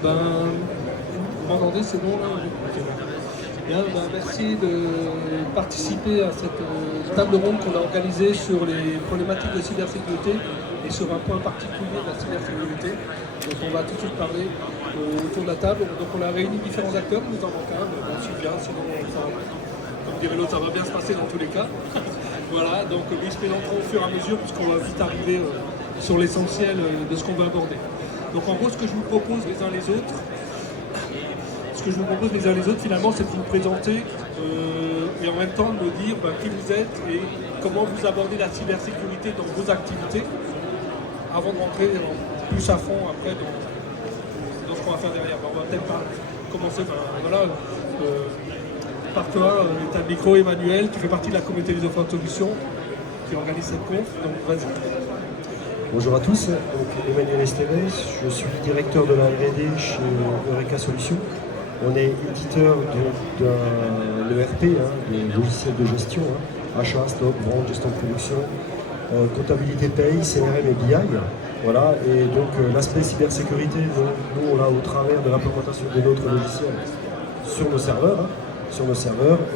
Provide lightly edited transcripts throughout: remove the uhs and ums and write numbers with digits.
Vous m'entendez, c'est bon là? Ok. Bien, merci de participer à cette table ronde qu'on a organisée sur les problématiques de cybersécurité et sur un point particulier de la cybersécurité. Donc on va tout de suite parler autour de la table. Donc on a réuni différents acteurs, nous en manque un, mais bon, c'est bien, sinon comme dirait l'autre, ça va bien se passer dans tous les cas. Voilà, donc ils se présenteront au fur et à mesure puisqu'on va vite arriver sur l'essentiel de ce qu'on va aborder. Donc en gros, ce que je vous propose les uns les autres, finalement, c'est de vous présenter et en même temps de me dire qui vous êtes et comment vous abordez la cybersécurité dans vos activités avant de rentrer plus à fond après dans ce qu'on va faire derrière. On va peut-être pas commencer par toi, tu as le micro, Emmanuel, qui fait partie de la communauté des offres solutions qui organise cette conf. Donc vas-y. Bonjour à tous, donc Emmanuel Esteves, je suis directeur de la R&D chez Eureka Solutions. On est éditeur d'un ERP, des logiciels de gestion, achat, stock, vente, gestion de production, comptabilité paye, CRM et BI. Voilà, et donc l'aspect cybersécurité, nous on l'a au travers de l'implémentation de notre logiciel sur nos serveurs,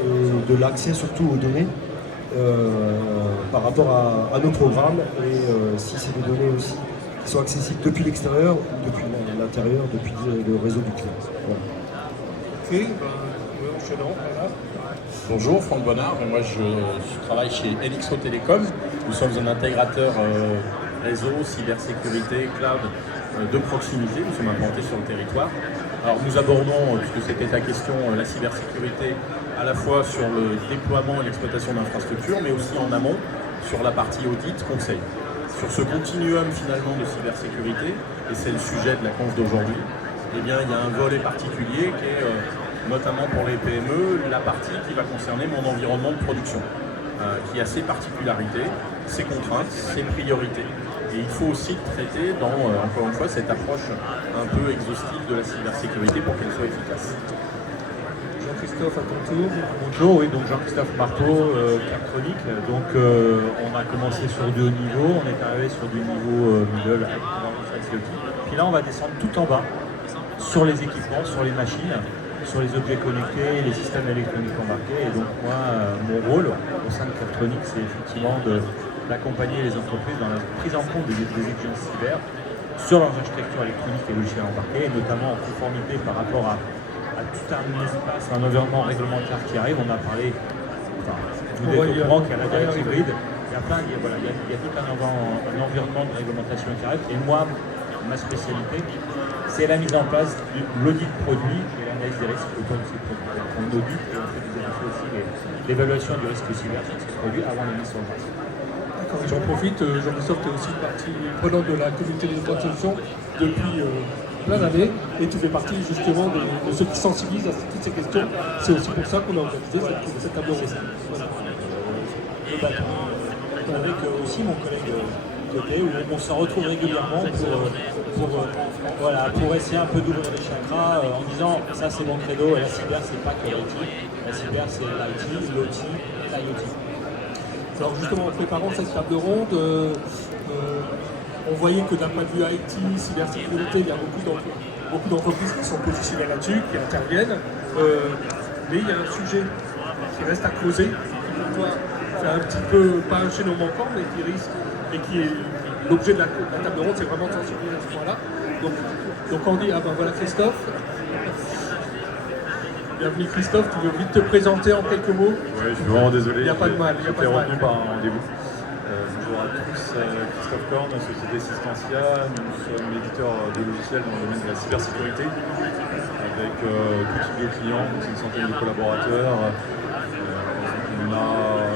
et de l'accès surtout aux données par rapport à nos programmes, et si c'est des données aussi qui sont accessibles depuis l'extérieur ou depuis l'intérieur, depuis le réseau du client. Voilà. Voilà. Bonjour, Franck Bonnard, moi je travaille chez Elixo Télécom. Nous sommes un intégrateur réseau, cybersécurité, cloud de proximité. Nous sommes implantés sur le territoire. Alors nous abordons, puisque c'était ta question, la cybersécurité à la fois sur le déploiement et l'exploitation d'infrastructures, mais aussi en amont sur la partie audit, conseil. Sur ce continuum finalement de cybersécurité, et c'est le sujet de la conf d'aujourd'hui, eh bien, il y a un volet particulier qui est, notamment pour les PME, la partie qui va concerner mon environnement de production, qui a ses particularités, ses contraintes, ses priorités. Et il faut aussi traiter dans, encore une fois, cette approche un peu exhaustive de la cybersécurité pour qu'elle soit efficace. Jean-Christophe, à ton tour. Bonjour, oui, donc Jean-Christophe Marteau, Cartronic. Donc on a commencé sur du haut niveau, on est arrivé sur du niveau middle avec IoT. Puis là, on va descendre tout en bas sur les équipements, sur les machines, sur les objets connectés, les systèmes électroniques embarqués. Et donc moi, mon rôle au sein de Cartronic, c'est effectivement d'accompagner les entreprises dans la prise en compte des exigences cyber sur leurs architectures électroniques et logiciels embarqués, et notamment en conformité par rapport à tout un espace, un environnement réglementaire qui arrive. On a parlé, vous êtes au courant qu'il y a la directive hybride, il y a tout un environnement de réglementation qui arrive. Et moi, ma spécialité, c'est la mise en place de l'audit produit et l'analyse des risques autour de ces produits. Donc on audite et on fait aussi l'évaluation du risque cyber sur ces produits avant la mise en place. D'accord, j'en profite, Jean-Christophe, tu es aussi partie prenante de la communauté des offres solutions depuis plein d'années, et tu fais partie justement de ceux qui sensibilisent à toutes ces questions. C'est aussi pour ça qu'on a organisé cette table ronde. Voilà. Avec aussi mon collègue côté, où on se retrouve régulièrement pour essayer un peu d'ouvrir les chakras en disant ça c'est mon credo, et la cyber c'est pas que l'IT, la cyber c'est l'IT, l'OT, l'IoT. Alors justement, en préparant cette table ronde, on voyait que d'un point de vue IT, cybersécurité, il y a beaucoup d'entreprises qui sont positionnées là-dessus, qui interviennent, mais il y a un sujet qui reste à creuser, qui pour toi fait un petit peu, pas un chaînon manquant, mais qui risque, et qui est l'objet de la table ronde, c'est vraiment de sensibiliser à ce point-là. Donc on dit, voilà Christophe. Bienvenue Christophe, tu veux vite te présenter en quelques mots? Oui, je suis vraiment désolé. Il n'y a pas de mal. J'étais retenu par un rendez-vous. Bonjour à tous, Christophe Korn, société Systentia. Nous sommes éditeurs de logiciels dans le domaine de la cybersécurité, avec tout type de clients, donc c'est une centaine de collaborateurs. On a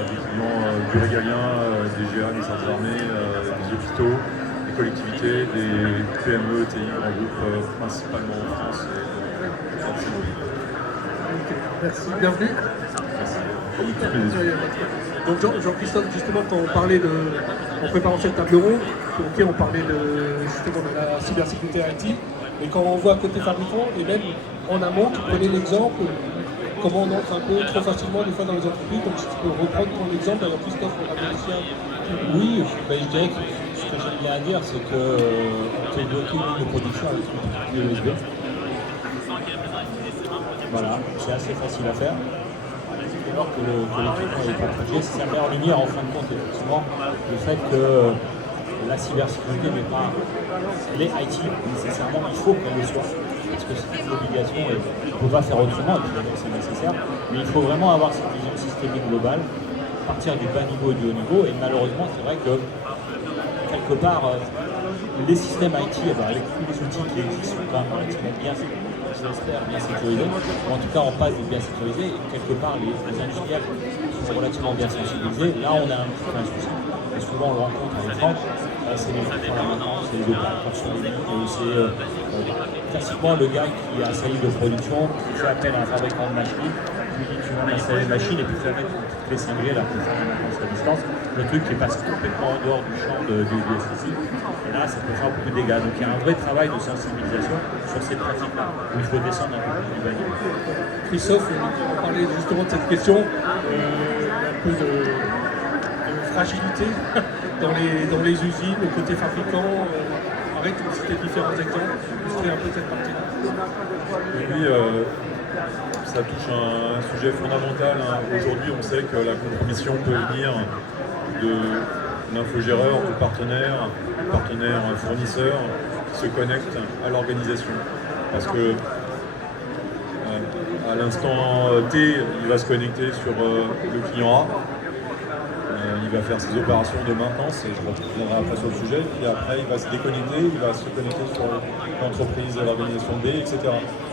des clients du régalien, des GA, des services armés, des hôpitaux, des collectivités, des PME, TI, en groupe, principalement en France. Merci, bienvenue. Merci. Donc Jean-Christophe, justement, quand on parlait en préparant cette table ronde, on parlait justement de la cybersécurité IT, et quand on voit côté fabricant, et même en amont, tu prenais l'exemple, comment on entre un peu trop facilement des fois dans les entreprises, donc si tu peux reprendre ton exemple, alors Christophe, on a bien aussi un... Oui, je dirais que ce que j'aime bien dire, c'est qu'on fait bloquer une ligne de production avec une USB. Voilà, c'est assez facile à faire. Alors que l'équipement est partagé, ça met en lumière en fin de compte effectivement le fait que la cybersécurité n'est pas les IT nécessairement, il faut qu'elle le soit. Parce que c'est une obligation et on ne peut pas faire autrement, évidemment c'est nécessaire, mais il faut vraiment avoir cette vision systémique globale, partir du bas niveau et du haut niveau, et malheureusement c'est vrai que quelque part les systèmes IT, avec tous les outils qui existent sont quand même relativement bien, j'espère, bien sécurisés, ou en tout cas en passe d'être bien sécurisés, et quelque part les industriels sont relativement bien sensibilisés. Là on a un petit peu un souci, et souvent on le rencontre avec Franck, c'est les gens qui font la maintenance, c'est les opérateurs sur les lignes, c'est classiquement le gars qui a sa ligne de production, qui fait appel à un fabricant de machines, qui lui dit tu vas m'installer une machine et puis tu vas mettre une petite clé cinglée là pour faire la maintenance à distance, le truc qui passe complètement en dehors du champ du SSI, et là ça peut faire beaucoup de dégâts. Donc il y a un vrai travail de sensibilisation sur ces pratiques-là, où il faut descendre un peu plus du bas niveau. Christophe, on parlait justement de cette question, un peu de fragilité dans les usines, le côté fabricant. Arrête, c'était différents exemples, illustrer un peu cette partie-là. Oui, ça touche un sujet fondamental. Aujourd'hui, on sait que la compromission peut venir de l'infogéreur, du partenaire fournisseur qui se connecte à l'organisation. Parce que à l'instant T, il va se connecter sur le client A. Il va faire ses opérations de maintenance, et je reviendrai après sur le sujet, puis après il va se déconnecter, il va se connecter sur l'entreprise, l'organisation B, etc.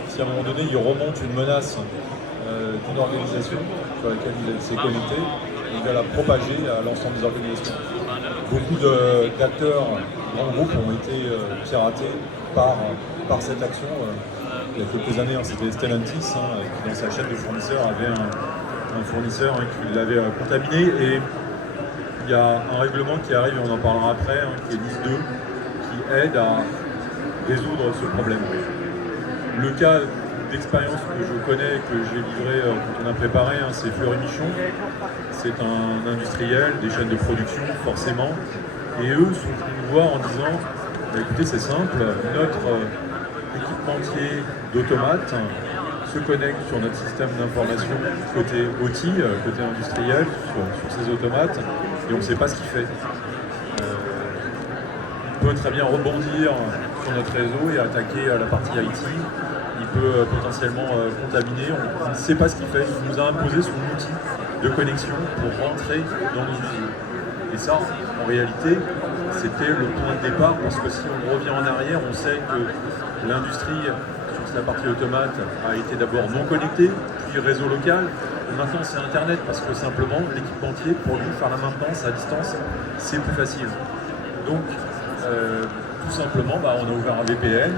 Si à un moment donné il remonte une menace d'une organisation sur laquelle il s'est connecté, il va la propager à l'ensemble des organisations. Beaucoup d'acteurs, grands groupes ont été piratés par cette action. Il y a quelques années, c'était Stellantis, qui dans sa chaîne de fournisseurs avait un fournisseur qui l'avait contaminé, et il y a un règlement qui arrive, et on en parlera après, qui est NIS 2, qui aide à résoudre ce problème. Le cas d'expérience que je connais, que j'ai livré quand on a préparé, c'est Fleury Michon. C'est un industriel, des chaînes de production, forcément. Et eux sont venus nous voir en disant, écoutez, c'est simple, notre équipementier d'automates se connecte sur notre système d'information côté OT, côté industriel, sur ces automates, et on ne sait pas ce qu'il fait. Il peut très bien rebondir sur notre réseau et attaquer la partie IT. Il peut potentiellement contaminer, on ne sait pas ce qu'il fait. Il nous a imposé son outil de connexion pour rentrer dans nos usines. Et ça, en réalité, c'était le point de départ, parce que si on revient en arrière, on sait que l'industrie sur la partie automate a été d'abord non connectée, puis réseau local. Et maintenant, c'est Internet, parce que simplement, l'équipementier, pour lui, faire la maintenance à distance, c'est plus facile. Donc, tout simplement, on a ouvert un VPN,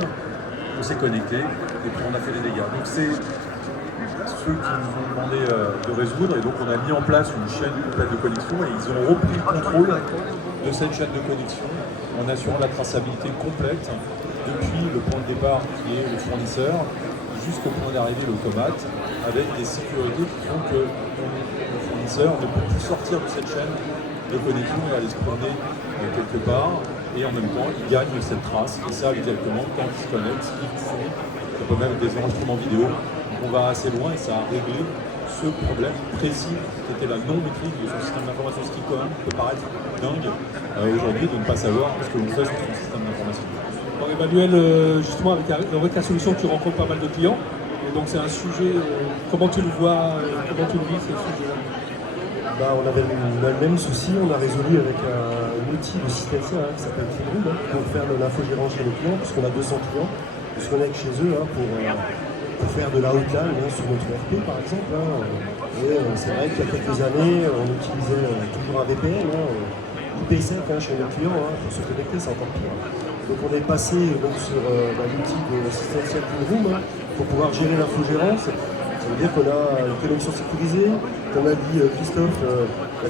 on s'est connecté, et puis on a fait des dégâts. Donc, c'est ceux qui nous ont demandé de résoudre, et donc on a mis en place une chaîne complète de connexion, et ils ont repris le contrôle de cette chaîne de connexion en assurant la traçabilité complète depuis le point de départ qui est le fournisseur jusqu'au point d'arrivée l'automate, avec des sécurités qui font que le fournisseur ne peut plus sortir de cette chaîne de connexion et aller se promener quelque part, et en même temps il gagne cette trace, et ça exactement quand il se connecte, ce qu'ils font, ça peut même des enregistrements vidéo. On va assez loin, et ça a réglé ce problème précis qui était la non-maîtrise de son système d'information, ce qui quand même peut paraître dingue aujourd'hui de ne pas savoir ce que l'on fait sur son système d'information. Alors Emmanuel, justement avec la solution tu rencontres pas mal de clients, et donc c'est un sujet, comment tu le vois, comment tu le vis ce sujet-là? On avait le même souci, on a résolu avec un outil de système qui s'appelle Cleanroom pour faire de l'infogérance chez nos clients, puisqu'on a 200 clients, on se connecte chez eux pour faire de la hotline sur notre ERP par exemple. Et c'est vrai qu'il y a quelques années, on utilisait toujours un VPN, IP7 chez nos clients, pour se connecter, c'est encore pire. Donc on est passé sur l'outil de l'assistentiel Cleanroom pour pouvoir gérer l'infogérance. Ça veut dire qu'on a une connexion sécurisée, comme a dit Christophe,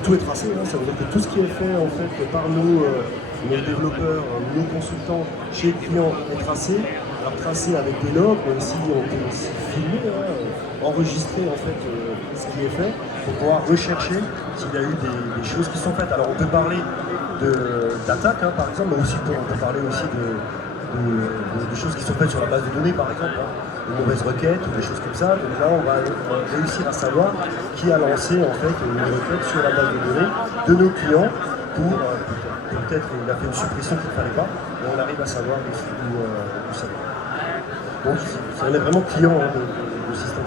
tout est tracé. Ça veut dire que tout ce qui est fait en fait par nos développeurs, nos consultants chez le client est tracé. Tracé avec des logs, mais aussi on peut aussi filmer, enregistrer en fait ce qui est fait pour pouvoir rechercher s'il y a eu des choses qui sont faites. Alors on peut parler d'attaque par exemple, mais aussi on peut parler aussi de choses qui sont faites sur la base de données, par exemple, hein, une mauvaise requête ou des choses comme ça. Donc là, on va réussir à savoir qui a lancé en fait une requête sur la base de données de nos clients pour peut-être il a fait une suppression qu'il ne fallait pas, et on arrive à savoir où ça va. Donc on est vraiment client hein, de Système.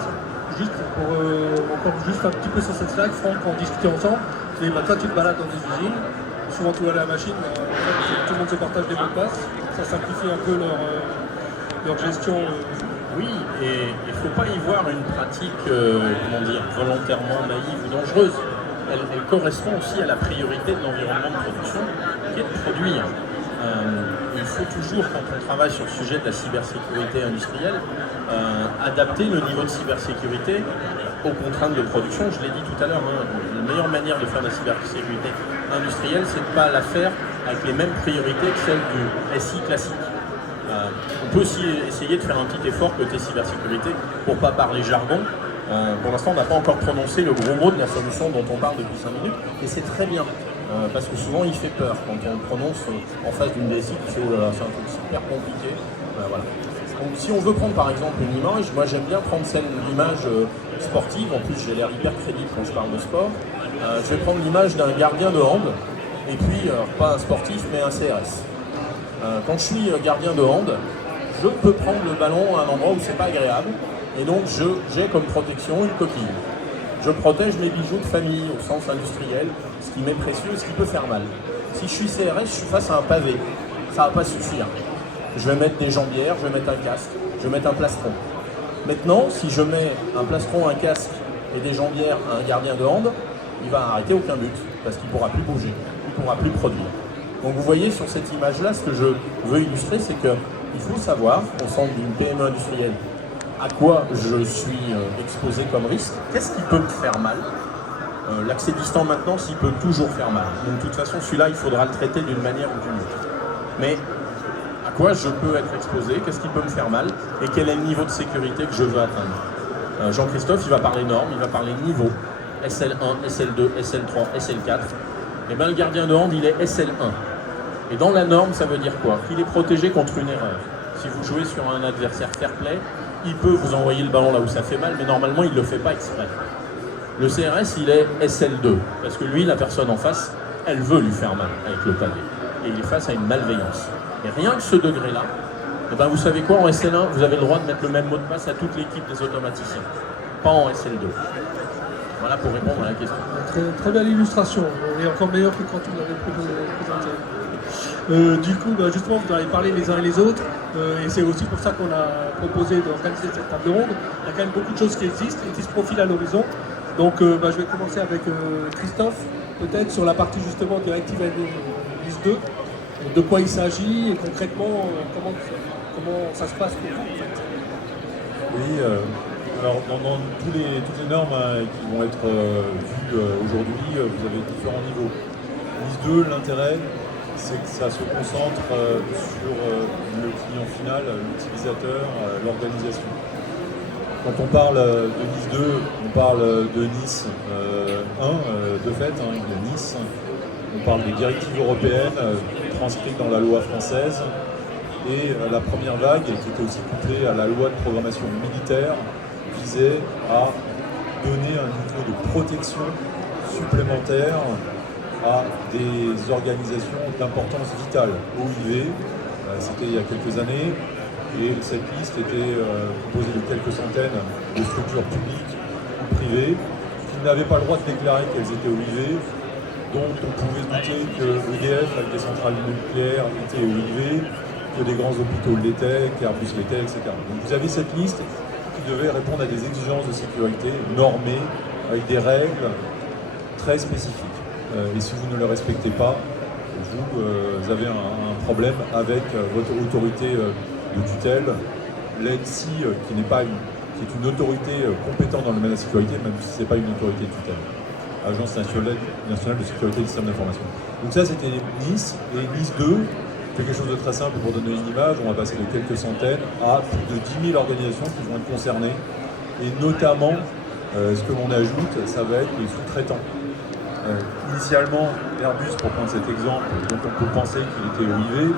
Juste pour encore juste un petit peu sur cette slide, Franck, quand on discutait ensemble, tu dis, bah, toi tu te balades dans des usines, souvent tu vas à la machine, en fait, tout le monde se partage des mots de passe, ça simplifie un peu leur gestion. Oui, et il ne faut pas y voir une pratique comment dire, volontairement naïve ou dangereuse. Elle correspond aussi à la priorité de l'environnement de production, qui est de produire. Il faut toujours, quand on travaille sur le sujet de la cybersécurité industrielle, adapter le niveau de cybersécurité aux contraintes de production. Je l'ai dit tout à l'heure, hein, la meilleure manière de faire de la cybersécurité industrielle, c'est de ne pas la faire avec les mêmes priorités que celles du SI classique. On peut aussi essayer de faire un petit effort côté cybersécurité pour ne pas parler jargon. Pour l'instant, on n'a pas encore prononcé le gros mot de la solution dont on parle depuis 5 minutes, et c'est très bien. Parce que souvent il fait peur quand on le prononce en face d'une DSI, c'est un truc super compliqué. Voilà. Donc si on veut prendre par exemple une image, moi j'aime bien prendre l'image sportive, en plus j'ai l'air hyper crédible quand je parle de sport. Je vais prendre l'image d'un gardien de hand, et puis pas un sportif mais un CRS. Quand je suis gardien de hand, je peux prendre le ballon à un endroit où c'est pas agréable, et donc j'ai comme protection une coquille. Je protège mes bijoux de famille au sens industriel, ce qui m'est précieux, ce qui peut faire mal. Si je suis CRS, je suis face à un pavé. Ça ne va pas suffire. Je vais mettre des jambières, je vais mettre un casque, je vais mettre un plastron. Maintenant, si je mets un plastron, un casque et des jambières à un gardien de hand, il va arrêter aucun but, parce qu'il ne pourra plus bouger, il ne pourra plus produire. Donc vous voyez sur cette image-là, ce que je veux illustrer, c'est qu'il faut savoir, au centre d'une PME industrielle, à quoi je suis exposé comme risque, qu'est-ce qui peut me faire mal. L'accès distant maintenant, s'il peut toujours faire mal. Donc de toute façon, celui-là, il faudra le traiter d'une manière ou d'une autre. Mais à quoi je peux être exposé, qu'est-ce qui peut me faire mal, et quel est le niveau de sécurité que je veux atteindre. Jean-Christophe, il va parler normes, il va parler niveau, SL1, SL2, SL3, SL4. Et bien le gardien de hand, il est SL1. Et dans la norme, ça veut dire quoi? Qu'il est protégé contre une erreur. Si vous jouez sur un adversaire fair play, il peut vous envoyer le ballon là où ça fait mal, mais normalement il ne le fait pas exprès. Le CRS, il est SL2, parce que lui, la personne en face, elle veut lui faire mal avec le pavé. Et il est face à une malveillance. Et rien que ce degré-là, eh ben vous savez quoi, en SL1, vous avez le droit de mettre le même mot de passe à toute l'équipe des automaticiens, pas en SL2. Voilà pour répondre à la question. Très, très belle illustration, et encore meilleure que quand tu l'avais présenté. Du coup, bah justement, vous en avez parlé les uns et les autres, et c'est aussi pour ça qu'on a proposé d'organiser cette table ronde. Il y a quand même beaucoup de choses qui existent et qui se profilent à l'horizon. Donc je vais commencer avec Christophe, peut-être sur la partie justement Directive NIS 2. De quoi il s'agit et concrètement comment ça se passe pour vous en fait. Oui, alors dans toutes les normes qui vont être vues aujourd'hui, vous avez différents niveaux. NIS 2, l'intérêt, c'est que ça se concentre sur le client final, l'utilisateur, l'organisation. Quand on parle de NIS 2, on parle de NIS 1, de fait, de NIS. On parle des directives européennes transcrites dans la loi française. Et la première vague, qui était aussi couplée à la loi de programmation militaire, visait à donner un niveau de protection supplémentaire à des organisations d'importance vitale. OIV, c'était il y a quelques années, et cette liste était composée de quelques centaines de structures publiques ou privées qui n'avaient pas le droit de déclarer qu'elles étaient OIV, dont on pouvait se douter que EDF, avec des centrales nucléaires, était OIV, que des grands hôpitaux l'étaient, qu'Airbus l'était, etc. Donc vous avez cette liste qui devait répondre à des exigences de sécurité normées, avec des règles très spécifiques. Et si vous ne le respectez pas, vous avez un problème avec votre autorité de tutelle, l'ANSSI, qui est une autorité compétente dans le domaine de la sécurité, même si ce n'est pas une autorité de tutelle. Agence nationale de sécurité des systèmes d'information. Donc ça, c'était NIS, et NIS 2, quelque chose de très simple pour donner une image. On va passer de quelques centaines à plus de 10 000 organisations qui vont être concernées. Et notamment, ce que l'on ajoute, ça va être les sous-traitants. Initialement, Airbus, pour prendre cet exemple, dont on peut penser qu'il était OIV,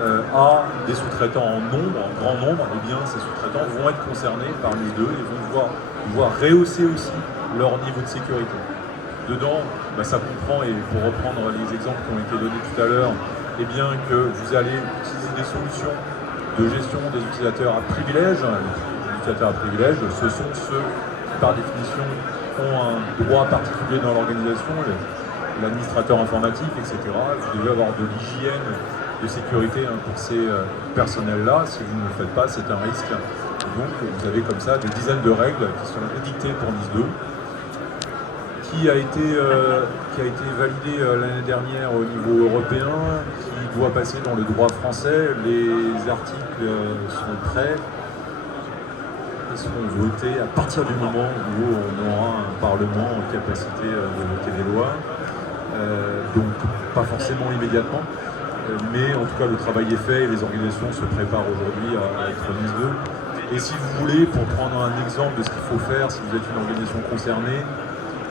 à des sous-traitants en nombre, en grand nombre, eh bien ces sous-traitants vont être concernés par NIS2 et vont devoir rehausser aussi leur niveau de sécurité. Dedans, ça comprend, et pour reprendre les exemples qui ont été donnés tout à l'heure, eh bien que vous allez utiliser des solutions de gestion des utilisateurs à privilège. Les utilisateurs à privilège, ce sont ceux qui, par définition, ont un droit particulier dans l'organisation, l'administrateur informatique, etc. Vous devez avoir de l'hygiène de sécurité pour ces personnels-là. Si vous ne le faites pas, c'est un risque. Et donc, vous avez comme ça des dizaines de règles qui sont édictées pour NIS2, qui a été validé l'année dernière au niveau européen, qui doit passer dans le droit français. Les articles sont prêts et seront votés à partir du moment où on aura un Parlement en capacité de voter des lois. Donc pas forcément immédiatement, mais en tout cas le travail est fait et les organisations se préparent aujourd'hui à être NIS2. Et si vous voulez, pour prendre un exemple de ce qu'il faut faire si vous êtes une organisation concernée,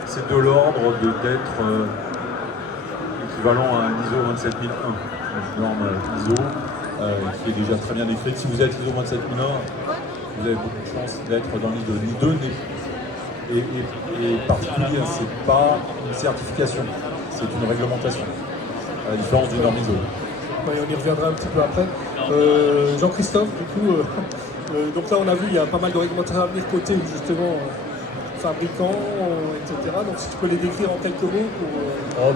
c'est de l'ordre d'être équivalent à un ISO 27001, une norme ISO qui est déjà très bien décrite. Si vous êtes ISO 27001, vous avez beaucoup de chances d'être dans NIS2. NIS2 et particulier, c'est pas une certification, c'est une réglementation, à la différence d'une norme ISO. Oui, on y reviendra un petit peu après. Jean-Christophe, du coup, donc là on a vu, il y a pas mal de réglementations à venir côté justement fabricants, etc. Donc si tu peux les décrire en quelques mots pour...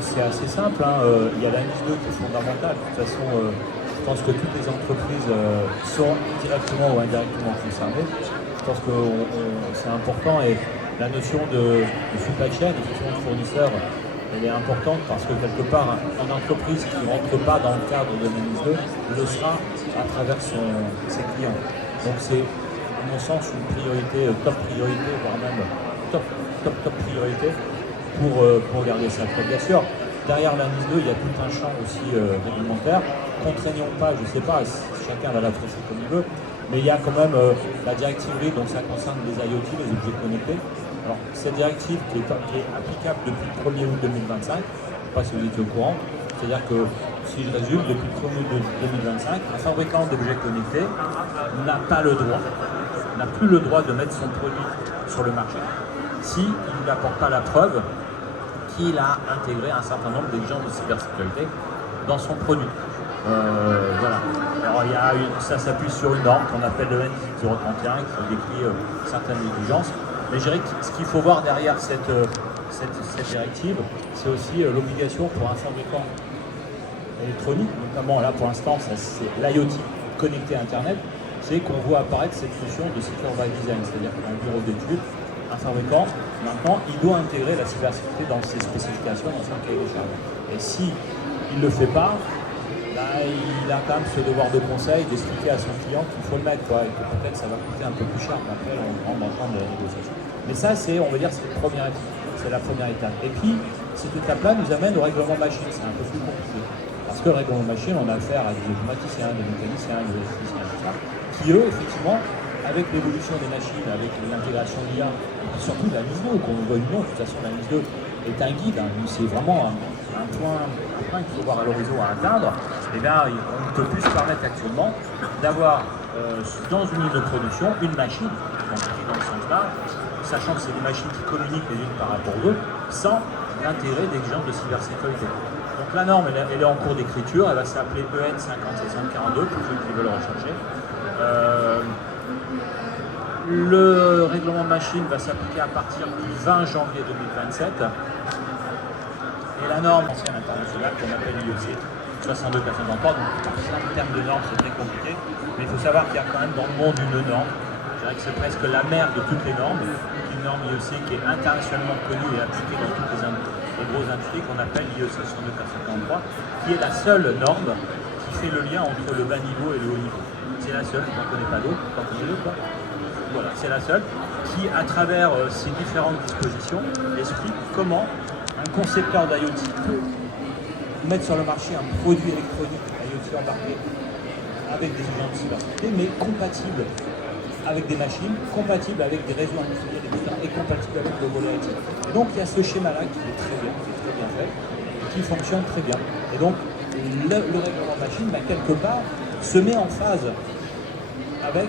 c'est assez simple, hein. Il y a la NIS2 qui est fondamentale. De toute façon, je pense que toutes les entreprises sont directement ou indirectement concernées. Je pense que c'est important et la notion de supply chain, effectivement de fournisseur, elle est importante parce que quelque part, une entreprise qui ne rentre pas dans le cadre de la NIS2 le sera à travers ses clients. Donc c'est, à mon sens, une priorité, top priorité, voire même top priorité pour garder ça. Bien sûr, derrière la NIS2, il y a tout un champ aussi réglementaire. Contraignons pas, je ne sais pas, chacun va l'apprécier comme il veut, mais il y a quand même la directive RID, donc ça concerne les IoT, les objets connectés. Alors, cette directive qui est applicable depuis le 1er août 2025, je ne sais pas si vous étiez au courant, c'est-à-dire que, si je résume, depuis le 1er août 2025, un fabricant d'objets connectés n'a plus le droit de mettre son produit sur le marché s'il n'apporte pas la preuve qu'il a intégré un certain nombre d'exigences de cybersécurité dans son produit. Voilà. Alors ça s'appuie sur une norme qu'on appelle le N031 qui décrit certaines exigences. Mais je dirais que ce qu'il faut voir derrière cette directive, c'est aussi l'obligation pour un fabricant électronique, notamment là pour l'instant c'est l'IoT connecté à Internet, c'est qu'on voit apparaître cette notion de Secure by Design, c'est-à-dire qu'un bureau d'études, un fabricant, maintenant il doit intégrer la cybersécurité dans ses spécifications, dans son cahier des charges. Et si il ne le fait pas, il a quand même ce devoir de conseil d'expliquer à son client qu'il faut le mettre, et que peut-être ça va coûter un peu plus cher, mais après on rentre dans le champ de la négociation. Mais ça, on va dire, c'est la première étape. Et puis, cette étape-là nous amène au règlement machine, c'est un peu plus compliqué. Parce que le règlement machine, on a affaire à des automaticiens, des mécaniciens, des électriciens, tout ça, qui eux, effectivement, avec l'évolution des machines, avec l'intégration d'IA, et surtout de la NIS2, qu'on le veuille ou non, de toute façon la NIS2 est un guide, c'est vraiment un point qu'il faut voir à l'horizon à atteindre. Et bien, on ne peut plus se permettre actuellement d'avoir dans une ligne de production une machine, donc dans ce sens-là, sachant que c'est des machines qui communiquent les unes par rapport aux autres, sans l'intérêt d'exigences de cybersécurité. Donc la norme, elle est en cours d'écriture, elle va s'appeler EN 5742 pour ceux qui veulent rechercher. Le règlement machine va s'appliquer à partir du 20 janvier 2027. Et la norme ancienne internationale qu'on appelle IEC 62453, donc en termes de normes c'est très compliqué, mais il faut savoir qu'il y a quand même dans le monde une norme, je dirais que c'est presque la mère de toutes les normes, une norme IEC qui est internationalement connue et appliquée dans toutes les grosses industries qu'on appelle IEC 62453, qui est la seule norme qui fait le lien entre le bas niveau et le haut niveau. C'est la seule, on ne connaît pas d'autres, pas connaît d'autres, quoi. Voilà, c'est la seule qui, à travers ces différentes dispositions, explique comment un concepteur d'IoT peut mettre sur le marché un produit électronique IoT embarqué avec des exigences de cybersécurité, mais compatible avec des machines, compatible avec des réseaux industriels, etc., et compatible avec le volet IT. Et donc il y a ce schéma-là qui est très bien fait, et qui fonctionne très bien. Et donc le règlement machine, quelque part, se met en phase avec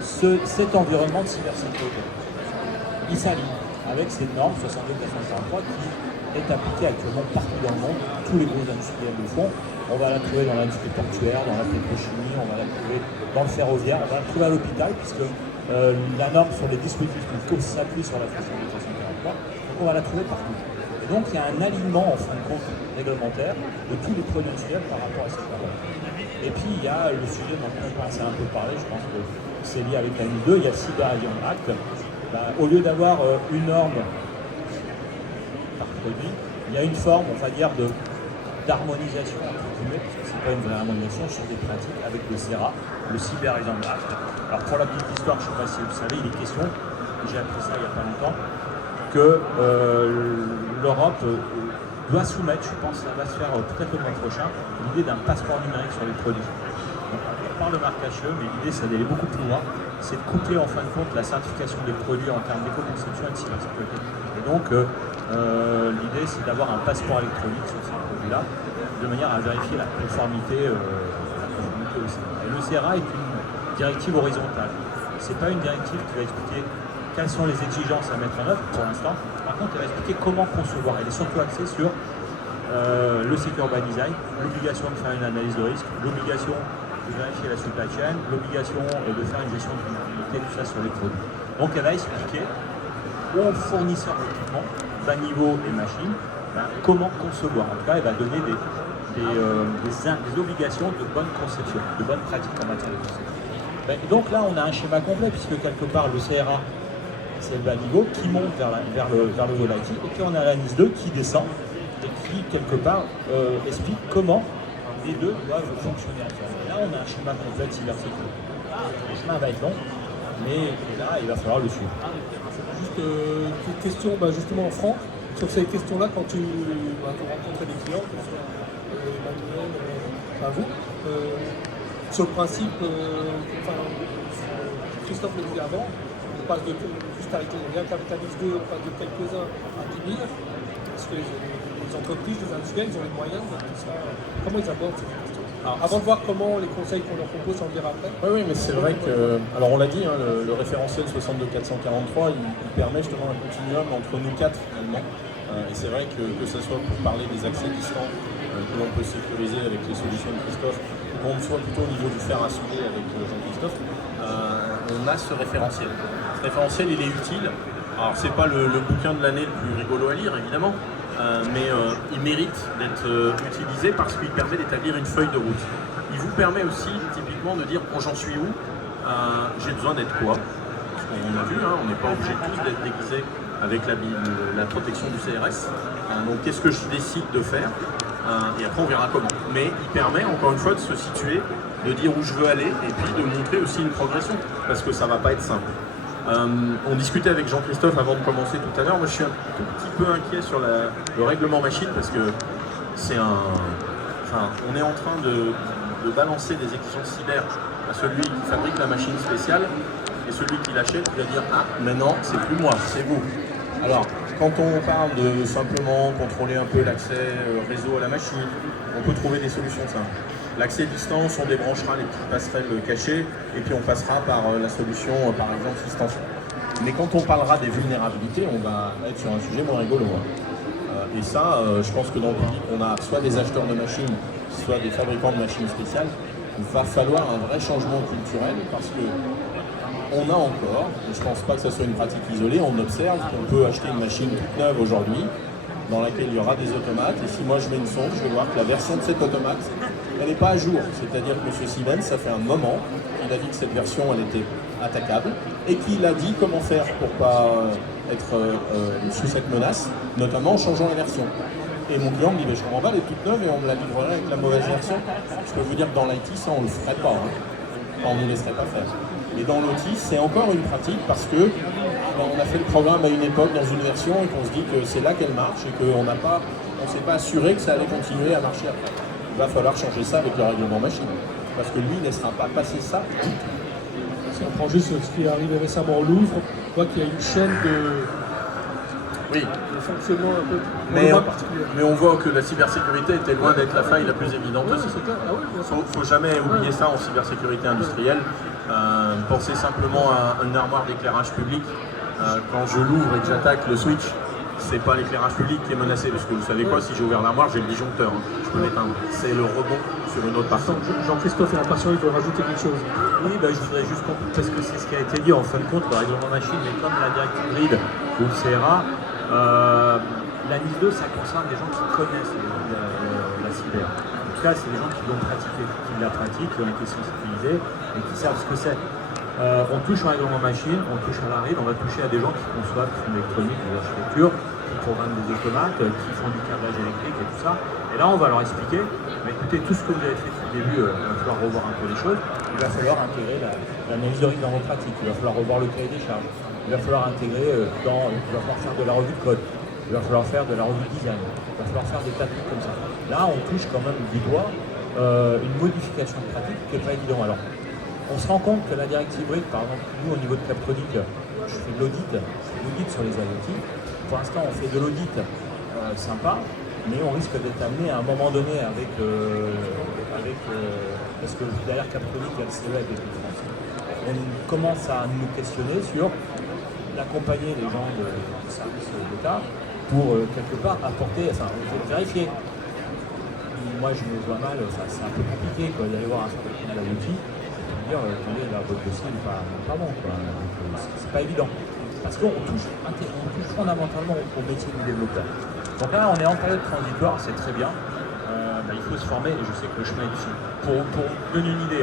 cet environnement de cybersécurité. Il s'aligne avec cette norme 62443 qui est appliquée actuellement partout dans le monde. Tous les gros industriels le font. On va la trouver dans l'industrie portuaire, dans la pétrochimie, on va la trouver dans le ferroviaire, on va la trouver à l'hôpital, puisque la norme sur les dispositifs s'appuie sur la 62443. Donc on va la trouver partout. Et donc il y a un alignement en fin de compte réglementaire de tous les produits industriels par rapport à cette norme. Et puis il y a le sujet dont on commence à un peu parler, je pense que c'est lié avec la NIS 2, il y a Cyber Agent Act. Au lieu d'avoir une norme par produit, il y a une forme, on va dire, d'harmonisation, entre guillemets, parce que ce n'est pas une vraie harmonisation, sur des pratiques avec le CERA, le Cyber Agent Act. Alors pour la petite histoire, je ne sais pas si vous savez, il est question, j'ai appris ça il n'y a pas longtemps, que l'Europe doit soumettre, je pense que ça va se faire peut-être le mois prochain, l'idée d'un passeport numérique sur les produits. Donc, on parle de marquage, mais l'idée c'est d'aller beaucoup plus loin, c'est de coupler en fin de compte la certification des produits en termes d'éco-conception et de cybersécurité. Et donc l'idée c'est d'avoir un passeport électronique sur ces produits-là, de manière à vérifier la conformité au CERA. Et le CERA est une directive horizontale. Ce n'est pas une directive qui va expliquer quelles sont les exigences à mettre en œuvre pour l'instant. Par contre, elle va expliquer comment concevoir. Elle est surtout axée sur le secure by design, l'obligation de faire une analyse de risque, l'obligation de vérifier la supply chain, l'obligation de faire une gestion de vulnérabilité, tout ça sur les produits. Donc elle va expliquer aux fournisseurs d'équipement, bas niveau et machine, comment concevoir. En tout cas, elle va donner des obligations de bonne conception, de bonne pratique en matière de conception. Donc là, on a un schéma complet, puisque quelque part, le CRA, c'est le bas niveau, qui monte vers le volatile, et puis on a la NIS 2 qui descend, et qui, quelque part, explique comment les deux doivent fonctionner ensemble. Là, on a un schéma complet de cybersécurité. Le chemin va être long, mais là, il va falloir le suivre. Juste une question, justement, Franck, sur ces questions-là, quand tu rencontres des clients, que ce soit Emmanuel, vous, sur le principe, Christophe le disait avant, on passe de, juste arrêter, on capitalise 2, on passe de quelques-uns à 10 000. Est-ce que les entreprises, les industriels, ils ont les moyens de tout ça? Comment ils abordent ces questions? Avant de voir comment les conseils qu'on leur propose, on le dira après. Oui, mais c'est vrai que, alors on l'a dit, le référentiel 62443, il permet justement un continuum entre nous quatre maintenant. Et c'est vrai que ce soit pour parler des accès distants que l'on peut sécuriser avec les solutions de Christophe, ou qu'on soit plutôt au niveau du fer à souder avec Jean-Christophe, on a ce référentiel. Ce référentiel, il est utile. Alors, c'est pas le bouquin de l'année le plus rigolo à lire, évidemment, mais il mérite d'être utilisé parce qu'il permet d'établir une feuille de route. Il vous permet aussi, typiquement, de dire j'en suis où, j'ai besoin d'être quoi. On a vu, on n'est pas obligé tous d'être déguisés avec la protection du CRS. Donc, qu'est-ce que je décide de faire, et après, on verra comment. Mais il permet, encore une fois, de se situer, de dire où je veux aller, et puis de montrer aussi une progression, parce que ça ne va pas être simple. On discutait avec Jean-Christophe avant de commencer tout à l'heure. Moi, je suis un tout petit peu inquiet sur le règlement machine, parce que c'est on est en train de balancer des exigences cyber à celui qui fabrique la machine spéciale, et celui qui l'achète, il va dire ah, maintenant, c'est plus moi, c'est vous. Alors, quand on parle de simplement contrôler un peu l'accès réseau à la machine, on peut trouver des solutions simples. L'accès distance, on débranchera les petites passerelles cachées et puis on passera par la solution, par exemple, suspension. Mais quand on parlera des vulnérabilités, on va être sur un sujet moins rigolo. Et ça, je pense que dans le public, on a soit des acheteurs de machines, soit des fabricants de machines spéciales. Il va falloir un vrai changement culturel parce que on a encore, et je ne pense pas que ce soit une pratique isolée, on observe qu'on peut acheter une machine toute neuve aujourd'hui dans laquelle il y aura des automates, et si moi je mets une sonde, je vais voir que la version de cet automate, elle n'est pas à jour. C'est-à-dire que M. Siemens, ça fait un moment qu'il a dit que cette version, elle était attaquable, et qu'il a dit comment faire pour ne pas être sous cette menace, notamment en changeant la version. Et mon client me dit, mais je comprends pas, elle est toute neuve et on me la livrerait avec la mauvaise version. Je peux vous dire que dans l'IT, ça on ne le ferait pas. On ne nous laisserait pas faire. Et dans l'OT, c'est encore une pratique parce que on a fait le programme à une époque dans une version et qu'on se dit que c'est là qu'elle marche et qu'on ne s'est pas assuré que ça allait continuer à marcher après. Il va falloir changer ça avec le règlement machine. Parce que lui, il ne laissera pas passer ça. Si on prend juste ce qui est arrivé récemment au Louvre, on voit qu'il y a une chaîne Oui, le fonctionnement un peu mais, moins particulier. mais on voit que la cybersécurité était loin d'être la faille la plus évidente Ouais, aussi. c'est clair. Ah oui, bien sûr. Faut jamais oublier ça en cybersécurité industrielle. Pensez simplement à une armoire d'éclairage public. Quand je l'ouvre et que j'attaque le switch, c'est pas l'éclairage public qui est menacé, parce que vous savez quoi, si j'ai ouvert l'armoire, j'ai le disjoncteur, hein. Je peux l'éteindre. C'est le rebond sur une autre partie. Jean-Christophe est impatient, il veut rajouter quelque chose. Oui, je voudrais juste compléter, parce que c'est ce qui a été dit en fin de compte, le règlement machine, mais comme la directive RID ou le CRA, la NIS 2, ça concerne des gens qui connaissent la cyber. En tout cas, c'est des gens qui l'ont pratiqué, qui la pratiquent, qui ont été sensibilisés et qui savent ce que c'est. On touche au règlement machine, on touche à la RID, on va toucher à des gens qui conçoivent, qui font de l'électronique, de l'architecture, qui programment des automates, qui font du câblage électrique et tout ça. Et là, on va leur expliquer, mais écoutez, tout ce que vous avez fait depuis le début, il va falloir revoir un peu les choses. Il va falloir intégrer l'analyse de risque dans vos pratiques, il va falloir revoir le cahier des charges, il va falloir intégrer il va falloir faire de la revue de code, il va falloir faire de la revue de design, il va falloir faire des tas de trucs comme ça. Là, on touche quand même du doigt une modification de pratique qui n'est pas évident. Alors, on se rend compte que la directive RID, par exemple, nous au niveau de Captronic, je fais de l'audit sur les IoT. Pour l'instant, on fait de l'audit sympa, mais on risque d'être amené à un moment donné parce que derrière Captronic, il y a le CE avec les France. On commence à nous questionner sur l'accompagner les gens du service d'État pour quelque part apporter, enfin, vérifier. Moi, je me vois mal, c'est un peu compliqué d'aller voir un fabricant d'IoT. Dire là, votre dossier n'est pas bon, quoi. C'est pas évident. Parce qu'on touche fondamentalement au métier du développeur. Donc là, on est en période transitoire, c'est très bien. Il faut se former, et je sais que le chemin est difficile. Pour vous donner une idée,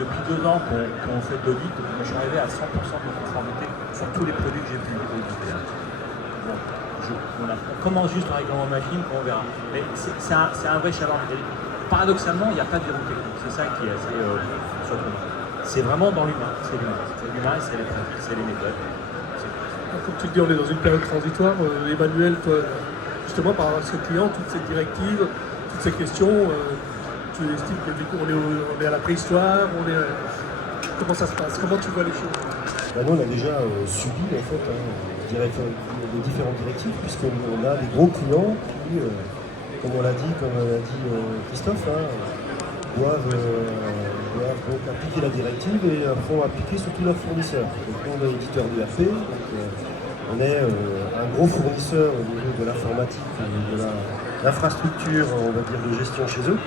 depuis 2 ans qu'on fait de l'audit, je suis arrivé à 100% de conformité sur tous les produits que j'ai pu auditer. Bon, on commence juste le règlement machine, on verra. Mais c'est un vrai challenge. Paradoxalement, il n'y a pas de verrou technique. C'est ça qui est assez surprenant. C'est vraiment dans l'humain. C'est l'humain. C'est l'humain et c'est les pratiques, c'est les méthodes. Comme tu le dis, on est dans une période transitoire. Emmanuel, toi, justement, par rapport à ce client, toutes ces directives, toutes ces questions, tu estimes que du coup, on est à la préhistoire, comment ça se passe? Comment tu vois les choses? Nous, on a déjà subi en fait, les différentes directives, puisqu'on a des gros clients qui, comme on l'a dit Christophe, doivent donc appliquer la directive et font appliquer sur tous leurs fournisseurs. Donc nous, on est éditeur d'URP, on est un gros fournisseur au niveau de l'informatique et de l'infrastructure, on va dire, de gestion chez eux.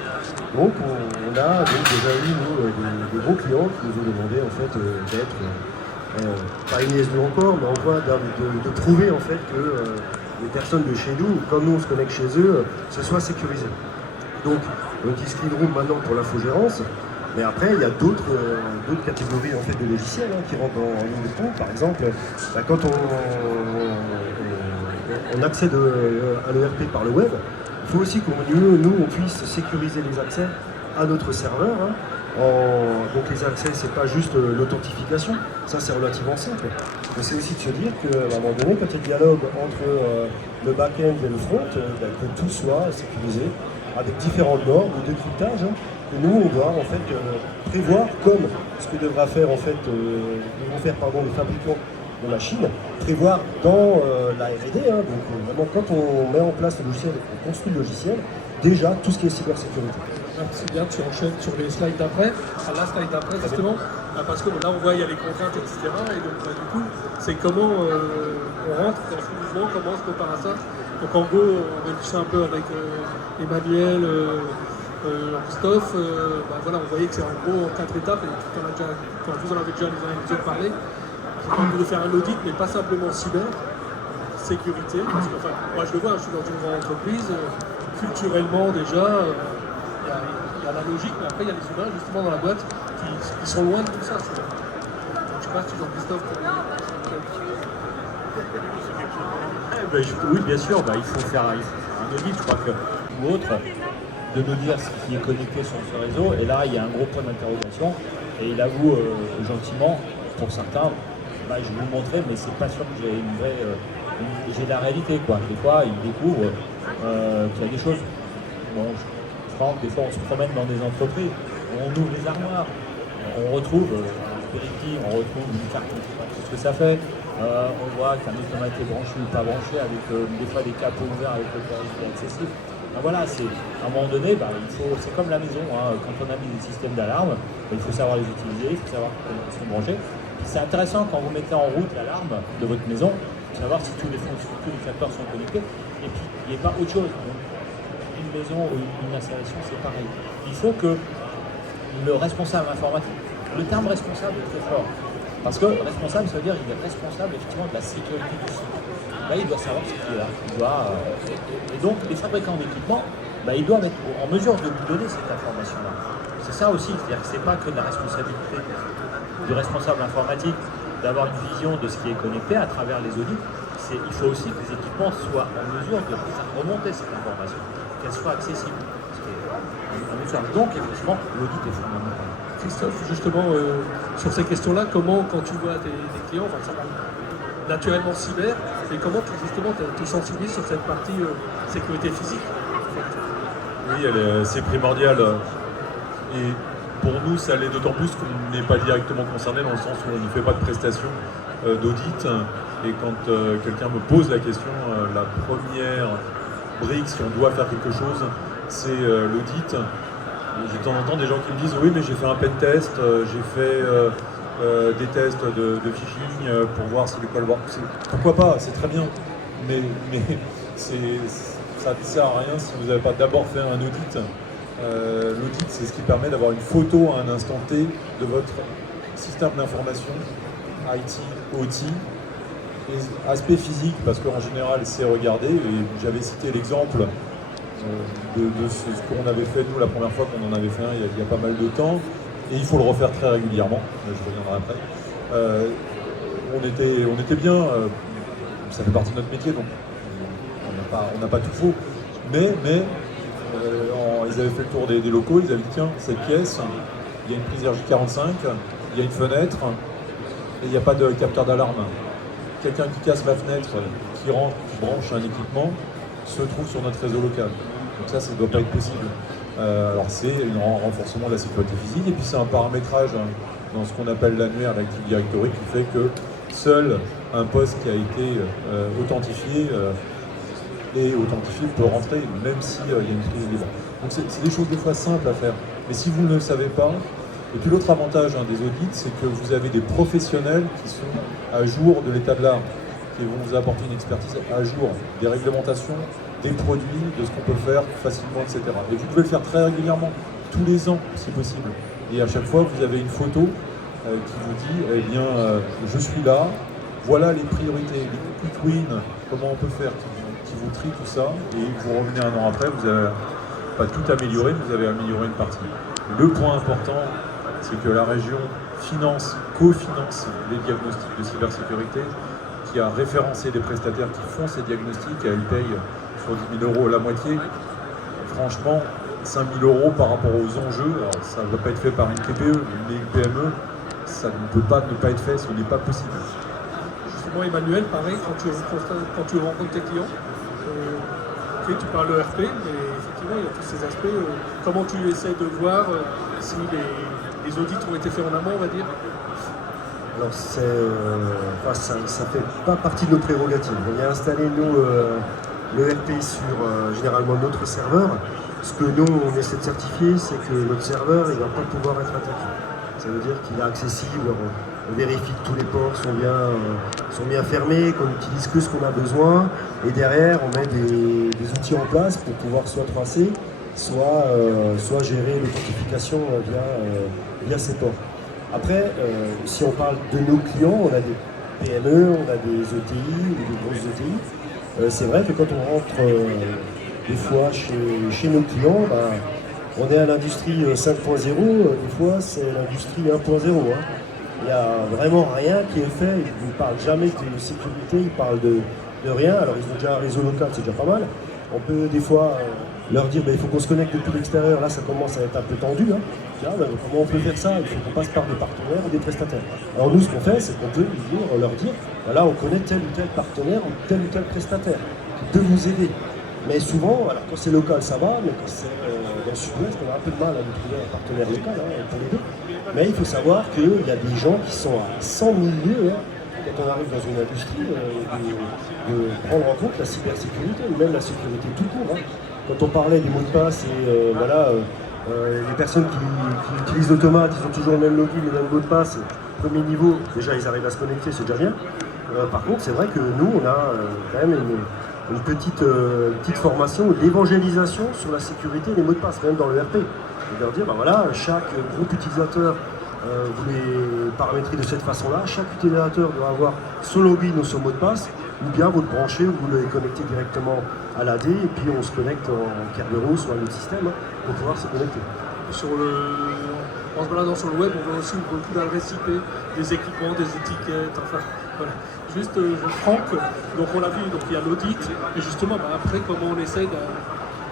Donc on a donc déjà eu des gros clients qui nous ont demandé en fait d'être pas une IS2 encore, mais en voie de prouver en fait que les personnes de chez nous, comme nous on se connecte chez eux, ce soit sécurisé. Donc ils se clieront maintenant pour l'infogérance, mais après il y a d'autres catégories en fait de logiciels qui rentrent en ligne de compte. Par exemple, quand on accède à l'ERP par le web, il faut aussi que nous on puisse sécuriser les accès à notre serveur. Donc les accès, c'est pas juste l'authentification, ça c'est relativement simple. Mais c'est aussi de se dire qu'à un moment donné, quand il y a le dialogue entre le back-end et le front, que tout soit sécurisé avec différentes normes de cryptage que nous on doit en fait prévoir, comme ce que devra faire en fait les fabricants de machines, prévoir dans la R&D. Donc vraiment quand on met en place le logiciel, on construit le logiciel, déjà tout ce qui est cybersécurité. C'est bien, tu enchaînes sur les slides d'après, la slide d'après justement, parce que là on voit il y a les contraintes, etc. Et donc du coup, c'est comment on rentre dans ce mouvement, comment on se prépare à ça. Donc en gros, on réfléchit un peu avec Emmanuel, Christophe, voilà, on voyait que c'est en gros en 4 étapes, et vous en avez déjà les uns et les autres parlé. On de faire un audit, mais pas simplement cyber, sécurité, parce que moi je le vois, je suis dans une grande entreprise, culturellement déjà. Il y a la logique, mais après il y a les humains justement dans la boîte qui sont loin de tout ça. Donc, je sais pas si Jean-Christophe. Oui, bien sûr, il faut faire un audit, je crois que, ou autre, de nous dire ce qui est connecté sur ce réseau. Et là, il y a un gros point d'interrogation. Et il avoue gentiment, pour certains, je vais vous le montrer, mais c'est pas sûr que j'ai une vraie. J'ai la réalité, quoi. Des fois, ils découvrent qu'il y a des choses. Bon, Franck, des fois on se promène dans des entreprises, on ouvre les armoires, on retrouve Security, on retrouve une carte, on ne sait pas tout ce que ça fait. On voit qu'un automatique est branché ou pas branché, avec des fois des capots ouverts avec le périphérique qui est accessible. Ben voilà, à un moment donné, c'est comme la maison, hein. Quand on a mis des systèmes d'alarme, il faut savoir les utiliser, il faut savoir comment ils sont branchés. C'est intéressant quand vous mettez en route l'alarme de votre maison, de savoir si tous les capteurs sont connectés, et puis il n'y ait pas autre chose. Donc, une maison ou une installation, c'est pareil. Il faut que le responsable informatique, le terme responsable est très fort, parce que responsable, ça veut dire qu'il est responsable effectivement de la sécurité du site. Là, il doit savoir ce qui est là. Et donc, les fabricants d'équipements, ils doivent être en mesure de lui donner cette information-là. C'est ça aussi, c'est-à-dire que ce n'est pas que la responsabilité du responsable informatique d'avoir une vision de ce qui est connecté à travers les audits. Il faut aussi que les équipements soient en mesure de faire remonter cette information, qu'elle soit accessible. Donc, effectivement, l'audit est fondamental. Christophe, justement, sur ces questions-là, comment, quand tu vois des clients, ça va naturellement cyber, et comment tu sensibilises sur cette partie sécurité physique en fait. Oui, c'est primordial. Et pour nous, ça l'est d'autant plus qu'on n'est pas directement concerné dans le sens où on ne fait pas de prestation d'audit. Et quand quelqu'un me pose la question, la première brique, si on doit faire quelque chose, c'est l'audit. J'ai de temps en temps des gens qui me disent oui, mais j'ai fait un pen test, j'ai fait des tests de phishing pour voir si le callback. Pourquoi pas, c'est très bien. Mais ça ne sert à rien si vous n'avez pas d'abord fait un audit. L'audit, c'est ce qui permet d'avoir une photo à un instant T de votre système d'information, IT, OT, et aspect physique, parce qu'en général, c'est regardé. Et j'avais cité l'exemple de ce qu'on avait fait, nous, la première fois qu'on en avait fait un, il y a pas mal de temps. Et il faut le refaire très régulièrement, je reviendrai après. On était bien, ça fait partie de notre métier, donc on n'a pas tout faux. Mais ils avaient fait le tour des locaux, ils avaient dit tiens, cette pièce, il y a une prise RJ45, il y a une fenêtre, et il n'y a pas de capteur d'alarme. Quelqu'un qui casse la fenêtre, qui rentre, qui branche un équipement, se trouve sur notre réseau local. Donc ça ne doit pas être possible. Alors c'est un renforcement de la sécurité physique, et puis c'est un paramétrage dans ce qu'on appelle l'annuaire d'Active Directory qui fait que seul un poste qui a été authentifié peut rentrer, même s'il y a une prise libre. Donc c'est des choses des fois simples à faire. Mais si vous ne le savez pas, et puis l'autre avantage des audits, c'est que vous avez des professionnels qui sont à jour de l'état de l'art, qui vont vous apporter une expertise à jour des réglementations, des produits, de ce qu'on peut faire facilement, etc. Et vous pouvez le faire très régulièrement, tous les ans si possible. Et à chaque fois, vous avez une photo qui vous dit, eh bien, je suis là, voilà les priorités, les quick wins, comment on peut faire, qui vous trie tout ça, et vous revenez un an après, vous n'avez pas tout amélioré, mais vous avez amélioré une partie. Le point important, c'est que la région cofinance les diagnostics de cybersécurité, qui a référencé des prestataires qui font ces diagnostics, et elle paye sur 10 000 € la moitié. Franchement, 5 000 € par rapport aux enjeux, alors ça ne va pas être fait par une TPE, mais une PME, ça ne peut pas ne pas être fait, ce n'est pas possible. Justement, Emmanuel, pareil, quand tu rencontres tes clients, tu parles de RP, mais effectivement, il y a tous ces aspects. Comment tu essaies de voir si les audits ont été faits en amont, on va dire? Alors ça ne fait pas partie de nos prérogatives. On a installé, nous, le RP sur généralement notre serveur. Ce que nous, on essaie de certifier, c'est que notre serveur ne va pas pouvoir être attaqué. Ça veut dire qu'il est accessible, on vérifie que tous les ports sont bien fermés, qu'on n'utilise que ce qu'on a besoin. Et derrière, on met des outils en place pour pouvoir soit tracer, soit gérer l'authentification via ces ports. Après, si on parle de nos clients, on a des PME, on a des ETI ou des grosses ETI. C'est vrai que quand on rentre des fois chez nos clients, on est à l'industrie 5.0, des fois c'est l'industrie 1.0. Il n'y a vraiment rien qui est fait, ils ne parlent jamais de sécurité, ils parlent de rien. Alors ils ont déjà un réseau local, c'est déjà pas mal. On peut des fois leur dire il faut qu'on se connecte depuis l'extérieur, là ça commence à être un peu tendu. Comment on peut faire ça? Il faut qu'on passe par des partenaires ou des prestataires. Alors nous ce qu'on fait, c'est qu'on peut leur dire voilà, on connaît tel ou tel partenaire ou tel prestataire qui peut vous aider. Mais souvent, quand c'est local ça va, mais quand c'est dans le sud-ouest, on a un peu de mal à nous trouver un partenaire local pour les deux. Mais il faut savoir qu'il y a des gens qui sont à 100 000 lieues, quand on arrive dans une industrie, de prendre en compte la cybersécurité, ou même la sécurité tout court. Quand on parlait des mots de passe et les personnes qui utilisent l'automate, ils ont toujours le même login, le même mot de passe. Premier niveau, déjà ils arrivent à se connecter, c'est déjà bien. Par contre, c'est vrai que nous, on a quand même une petite formation d'évangélisation sur la sécurité des mots de passe, même dans le RP. Et de leur dire, chaque groupe utilisateur, vous les paramétrez de cette façon-là, chaque utilisateur doit avoir son login ou son mot de passe, ou bien vous le branchez ou vous le connectez directement à l'AD, et puis on se connecte en Kerberos ou à notre système pour pouvoir se connecter. En se baladant sur le web, on voit aussi beaucoup d'adresses IP, des équipements, des étiquettes, enfin voilà. Juste Franck, donc on l'a vu, donc il y a l'audit, et justement après comment on essaie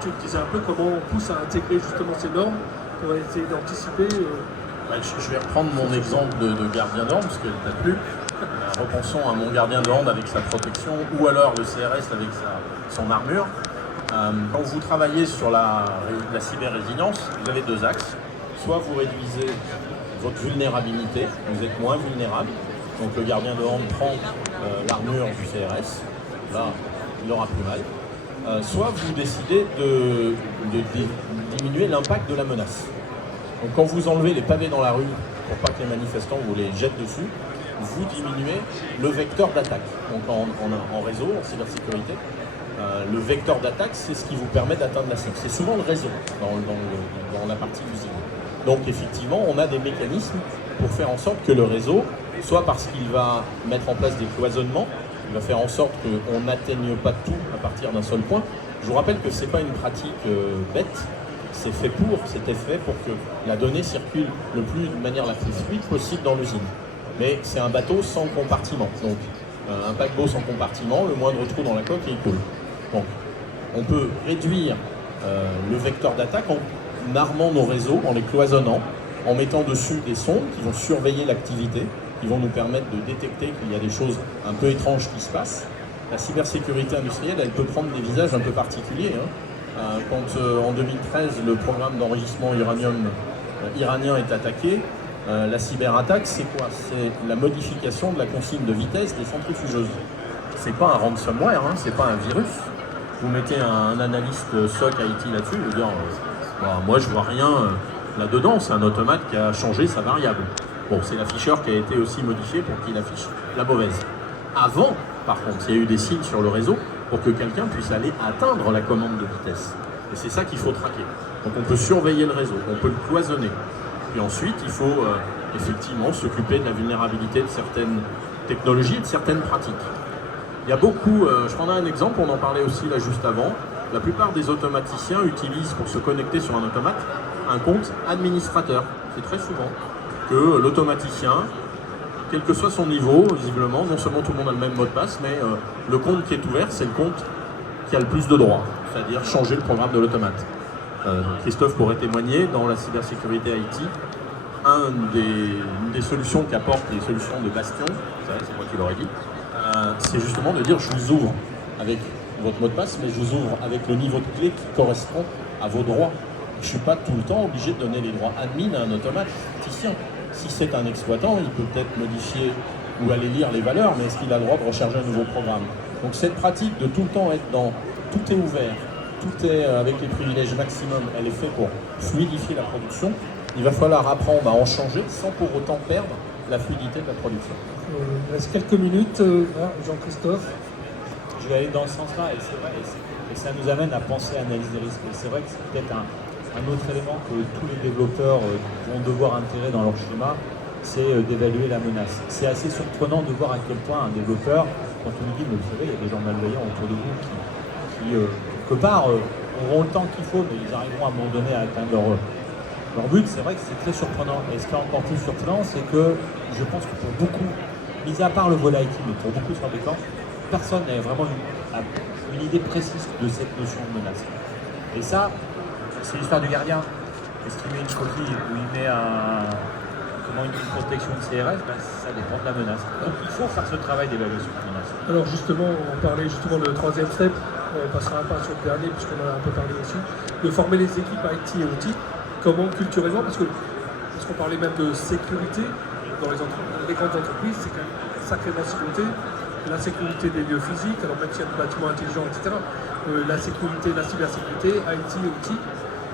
tu disais un peu comment on pousse à intégrer justement ces normes pour essayer d'anticiper. Je vais reprendre mon exemple de gardien d'onde, parce que t'as plu. Repensons à mon gardien d'onde avec sa protection, ou alors le CRS avec son armure. Quand vous travaillez sur la cyber-résilience, vous avez deux axes. Soit vous réduisez votre vulnérabilité, vous êtes moins vulnérable. Donc le gardien de hand prend l'armure du CRS, là il aura plus mal. Soit vous décidez de diminuer l'impact de la menace. Donc quand vous enlevez les pavés dans la rue pour pas que les manifestants vous les jettent dessus, vous diminuez le vecteur d'attaque. Donc en réseau, en cybersécurité, le vecteur d'attaque, c'est ce qui vous permet d'atteindre la cible. C'est souvent le réseau dans la partie usine. Donc effectivement, on a des mécanismes pour faire en sorte que le réseau, soit parce qu'il va mettre en place des cloisonnements, il va faire en sorte qu'on n'atteigne pas tout à partir d'un seul point. Je vous rappelle que ce n'est pas une pratique bête, c'était fait pour que la donnée circule de manière la plus fluide possible dans l'usine. Mais c'est un bateau sans compartiment. Donc un paquebot sans compartiment, le moindre trou dans la coque et il coule. Donc on peut réduire le vecteur d'attaque en armant nos réseaux, en les cloisonnant, en mettant dessus des sondes qui vont surveiller l'activité, qui vont nous permettre de détecter qu'il y a des choses un peu étranges qui se passent. La cybersécurité industrielle, elle peut prendre des visages un peu particuliers. Quand en 2013, le programme d'enregistrement iranien est attaqué, la cyberattaque, c'est quoi? C'est la modification de la consigne de vitesse des centrifugeuses. C'est pas un ransomware, c'est pas un virus. Vous mettez un analyste SOC IT là-dessus, il va dire moi je vois rien là-dedans, c'est un automate qui a changé sa variable. Bon, c'est l'afficheur qui a été aussi modifié pour qu'il affiche la mauvaise. Avant, par contre, il y a eu des signes sur le réseau pour que quelqu'un puisse aller atteindre la commande de vitesse. Et c'est ça qu'il faut traquer. Donc on peut surveiller le réseau, on peut le cloisonner. Puis ensuite, il faut effectivement s'occuper de la vulnérabilité de certaines technologies et de certaines pratiques. Il y a beaucoup, je prendrai un exemple, on en parlait aussi là juste avant. La plupart des automaticiens utilisent pour se connecter sur un automate un compte administrateur. C'est très souvent que l'automaticien, quel que soit son niveau, visiblement, non seulement tout le monde a le même mot de passe, mais le compte qui est ouvert, c'est le compte qui a le plus de droits, c'est-à-dire changer le programme de l'automate. Christophe pourrait témoigner, dans la cybersécurité IT, une des solutions qu'apportent les solutions de Bastion, c'est moi qui l'aurais dit, c'est justement de dire je vous ouvre avec votre mot de passe, mais je vous ouvre avec le niveau de clé qui correspond à vos droits. Je ne suis pas tout le temps obligé de donner les droits admin à un automaticien. Si c'est un exploitant, il peut peut-être modifier ou aller lire les valeurs, mais est-ce qu'il a le droit de recharger un nouveau programme? Donc cette pratique de tout le temps être dans tout est ouvert, tout est avec les privilèges maximum, elle est faite pour fluidifier la production. Il va falloir apprendre à en changer sans pour autant perdre la fluidité de la production. Il reste quelques minutes. Jean-Christophe. Je vais aller dans ce sens-là, et c'est vrai, et ça nous amène à penser à analyse des risques. Et c'est vrai que c'est peut-être un autre élément que tous les développeurs vont devoir intégrer dans leur schéma, c'est d'évaluer la menace. C'est assez surprenant de voir à quel point un développeur, quand on lui dit, mais vous savez, il y a des gens malveillants autour de vous qui quelque part, auront le temps qu'il faut, mais ils arriveront à un moment donné à atteindre leur but. C'est vrai que c'est très surprenant. Et ce qui est encore plus surprenant, c'est que je pense que pour beaucoup, mis à part le volet IT, mais pour beaucoup sur des camps, personne n'a vraiment une idée précise de cette notion de menace. Et ça, c'est l'histoire du gardien. Est-ce qu'il met une coquille ou il met une protection de CRS? Ça dépend de la menace. Donc il faut faire ce travail d'évaluation de la menace. Alors justement, on parlait justement le troisième step, on passera pas sur le dernier puisqu'on en a un peu parlé aussi, de former les équipes IT et OT, comment culturellement, parce qu'on parlait même de sécurité dans les grandes entreprises, c'est quand même sacrément sécurité, la sécurité des lieux physiques, alors même s'il y a des bâtiments intelligents, etc., la sécurité, la cybersécurité, IT, OT,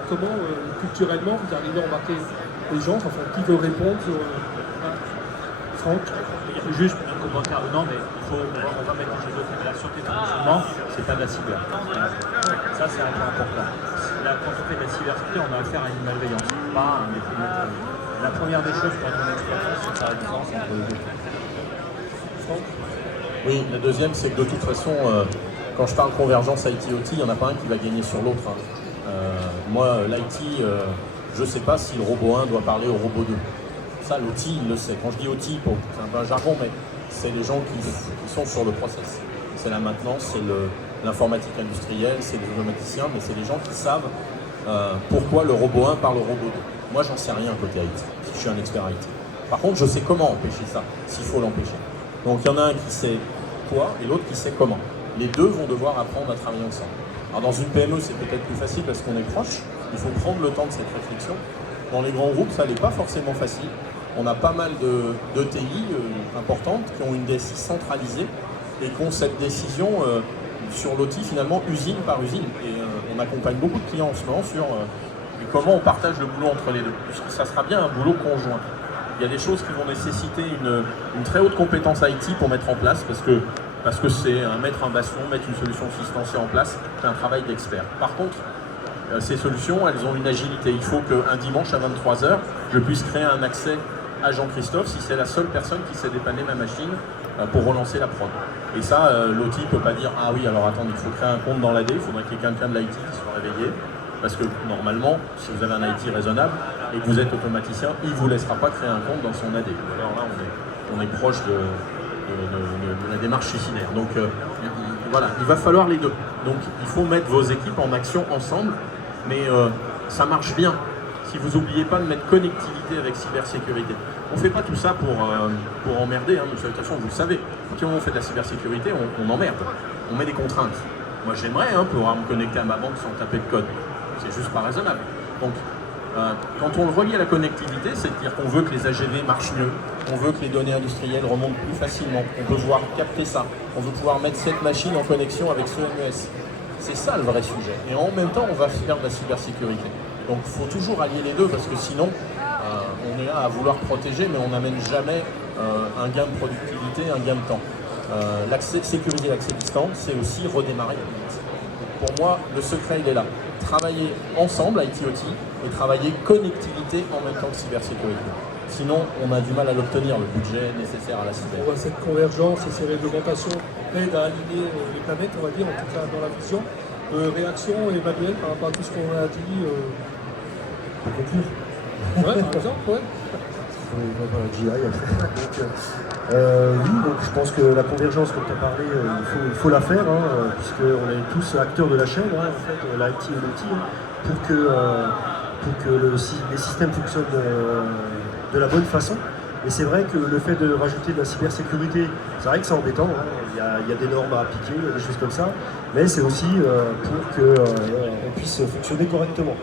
comment culturellement vous arrivez à embarquer les gens, enfin qui veut répondre Franck. Juste un commentaire, non, mais on va mettre les choses au clair. La sûreté de fonctionnement, c'est pas de la cyber. Ça, c'est un point important. Là, quand on fait de la cybersécurité, on a affaire à une malveillance, pas à un défaut. La première des choses quand on est exploitant, c'est de faire la différence entre les deux. Franck. Oui, la deuxième, c'est que de toute façon, quand je parle convergence IT-OT, il n'y en a pas un qui va gagner sur l'autre. Hein. Moi, l'IT, je ne sais pas si le robot 1 doit parler au robot 2. Ça, l'OT, il le sait. Quand je dis OT, c'est un peu un jargon, mais c'est les gens qui sont sur le process. C'est la maintenance, c'est l'informatique industrielle, c'est les automaticiens, mais c'est les gens qui savent pourquoi le robot 1 parle au robot 2. Moi, j'en sais rien côté IT, si je suis un expert IT. Par contre, je sais comment empêcher ça, s'il faut l'empêcher. Donc, il y en a un qui sait quoi et l'autre qui sait comment. Les deux vont devoir apprendre à travailler ensemble. Alors, dans une PME, c'est peut-être plus facile parce qu'on est proche. Il faut prendre le temps de cette réflexion. Dans les grands groupes, ça n'est pas forcément facile. On a pas mal de TI importantes qui ont une DSI centralisée et qui ont cette décision sur l'OT finalement usine par usine. Et on accompagne beaucoup de clients en ce moment sur comment on partage le boulot entre les deux. Puisque ça sera bien un boulot conjoint. Il y a des choses qui vont nécessiter une très haute compétence IT pour mettre en place parce que c'est mettre un bastion, mettre une solution distanciée en place, c'est un travail d'expert. Par contre, ces solutions, elles ont une agilité. Il faut qu'un dimanche à 23h, je puisse créer un accès à Jean-Christophe si c'est la seule personne qui sait dépanner ma machine pour relancer la prod. Et ça, l'OT ne peut pas dire « Ah oui, alors attendez, il faut créer un compte dans l'AD, il faudrait qu'il y ait quelqu'un de l'IT qui soit réveillé. » Parce que normalement, si vous avez un IT raisonnable et que vous êtes automaticien, il ne vous laissera pas créer un compte dans son AD. Alors là, on est proche de la démarche suicidaire. Donc voilà, il va falloir les deux. Donc il faut mettre vos équipes en action ensemble, mais ça marche bien. Si vous n'oubliez pas de mettre connectivité avec cybersécurité. On ne fait pas tout ça pour emmerder, hein. De toute façon, vous le savez. Quand on fait de la cybersécurité, on emmerde. On met des contraintes. Moi, j'aimerais pouvoir me connecter à ma banque sans taper de code. C'est juste pas raisonnable. Donc, quand on le relie à la connectivité, c'est-à-dire qu'on veut que les AGV marchent mieux, on veut que les données industrielles remontent plus facilement, on peut pouvoir capter ça, on veut pouvoir mettre cette machine en connexion avec ce MES. C'est ça le vrai sujet. Et en même temps, on va faire de la cybersécurité. Donc il faut toujours allier les deux parce que sinon, on est là à vouloir protéger, mais on n'amène jamais un gain de productivité, un gain de temps. Sécuriser l'accès distant, c'est aussi redémarrer plus vite. Pour moi, le secret, il est là. Travailler ensemble, IT-OT, et travailler connectivité en même temps que cybersécurité. Sinon, on a du mal à l'obtenir, le budget nécessaire à la cyber. On voit cette convergence et ces réglementations aident à aligner les planètes, on va dire, en tout cas dans la vision. Réaction, Emmanuel, par rapport à tout ce qu'on a dit Pour conclure. Ouais, par exemple, ouais. Oui, donc je pense que la convergence, comme tu as parlé, il faut la faire, puisqu'on est tous acteurs de la chaîne, en fait, l'IT et l'OT, pour que les systèmes fonctionnent de la bonne façon. Et c'est vrai que le fait de rajouter de la cybersécurité, c'est vrai que c'est embêtant, il y a des normes à appliquer, il y a des choses comme ça, mais c'est aussi pour qu'on puisse fonctionner correctement.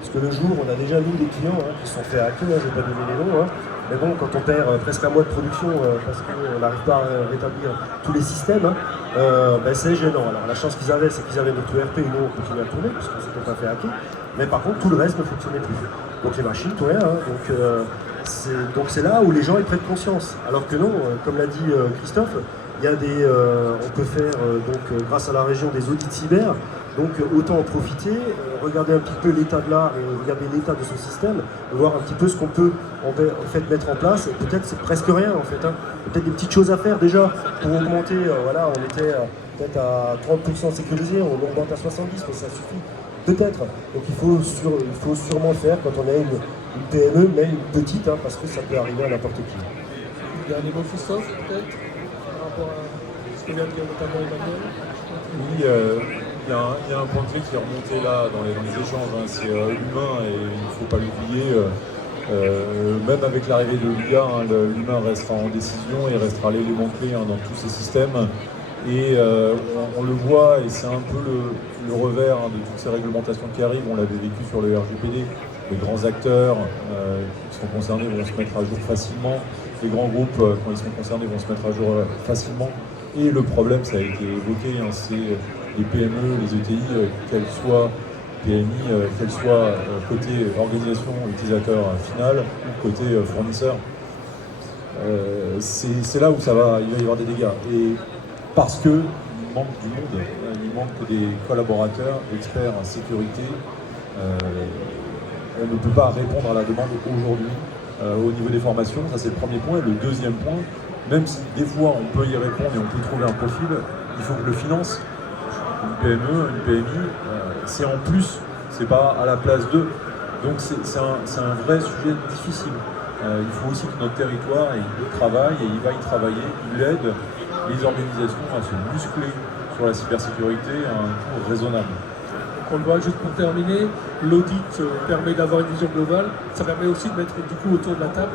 Parce que le jour, on a déjà nous des clients qui se sont fait hacker, je ne vais pas donner les noms, mais bon, quand on perd presque un mois de production parce qu'on n'arrive pas à rétablir tous les systèmes, c'est gênant. Alors la chance qu'ils avaient, c'est qu'ils avaient notre ERP et nous on continuait à tourner parce qu'on ne s'était pas fait hacker, mais par contre tout le reste ne fonctionnait plus. Donc les machines tournaient, donc c'est là où les gens ils prennent conscience. Alors que non, comme l'a dit Christophe, il y a on peut faire grâce à la région des audits cyber. Donc autant en profiter, regarder un petit peu l'état de l'art et regarder l'état de son système, voir un petit peu ce qu'on peut en fait mettre en place. Et peut-être c'est presque rien en fait. Peut-être des petites choses à faire déjà pour augmenter. On était peut-être à 30% sécurisé, on augmente à 70%, mais ça suffit. Peut-être. Donc il faut sûrement le faire quand on a une PME, même une petite, parce que ça peut arriver à n'importe qui. Dernier mot, Christophe, peut-être, par rapport à ce que vient de dire notamment Emmanuel. Oui, il y a un point clé qui est remonté là dans les échanges, c'est l'humain et il ne faut pas l'oublier. Même avec l'arrivée de l'IA, l'humain restera en décision et restera l'élément clé dans tous ces systèmes. Et on le voit, et c'est un peu le revers de toutes ces réglementations qui arrivent. On l'avait vécu sur le RGPD. Les grands acteurs qui sont concernés vont se mettre à jour facilement. Les grands groupes, quand ils sont concernés, vont se mettre à jour facilement. Et le problème, ça a été évoqué, c'est les PME, les ETI, qu'elles soient PMI, qu'elles soient côté organisation utilisateur final ou côté fournisseur. C'est là où il va y avoir des dégâts. Et parce qu'il manque du monde, il manque des collaborateurs, experts en sécurité. On ne peut pas répondre à la demande aujourd'hui au niveau des formations. Ça, c'est le premier point. Et le deuxième point, même si des fois on peut y répondre et on peut trouver un profil, il faut que le finance. Une PME, une PMI, c'est en plus, c'est pas à la place d'eux. Donc c'est un vrai sujet difficile. Il faut aussi que notre territoire il travaille et il va y travailler, il aide les organisations à se muscler sur la cybersécurité à un coût raisonnable. Donc on le voit juste pour terminer, l'audit permet d'avoir une vision globale, ça permet aussi de mettre du coup autour de la table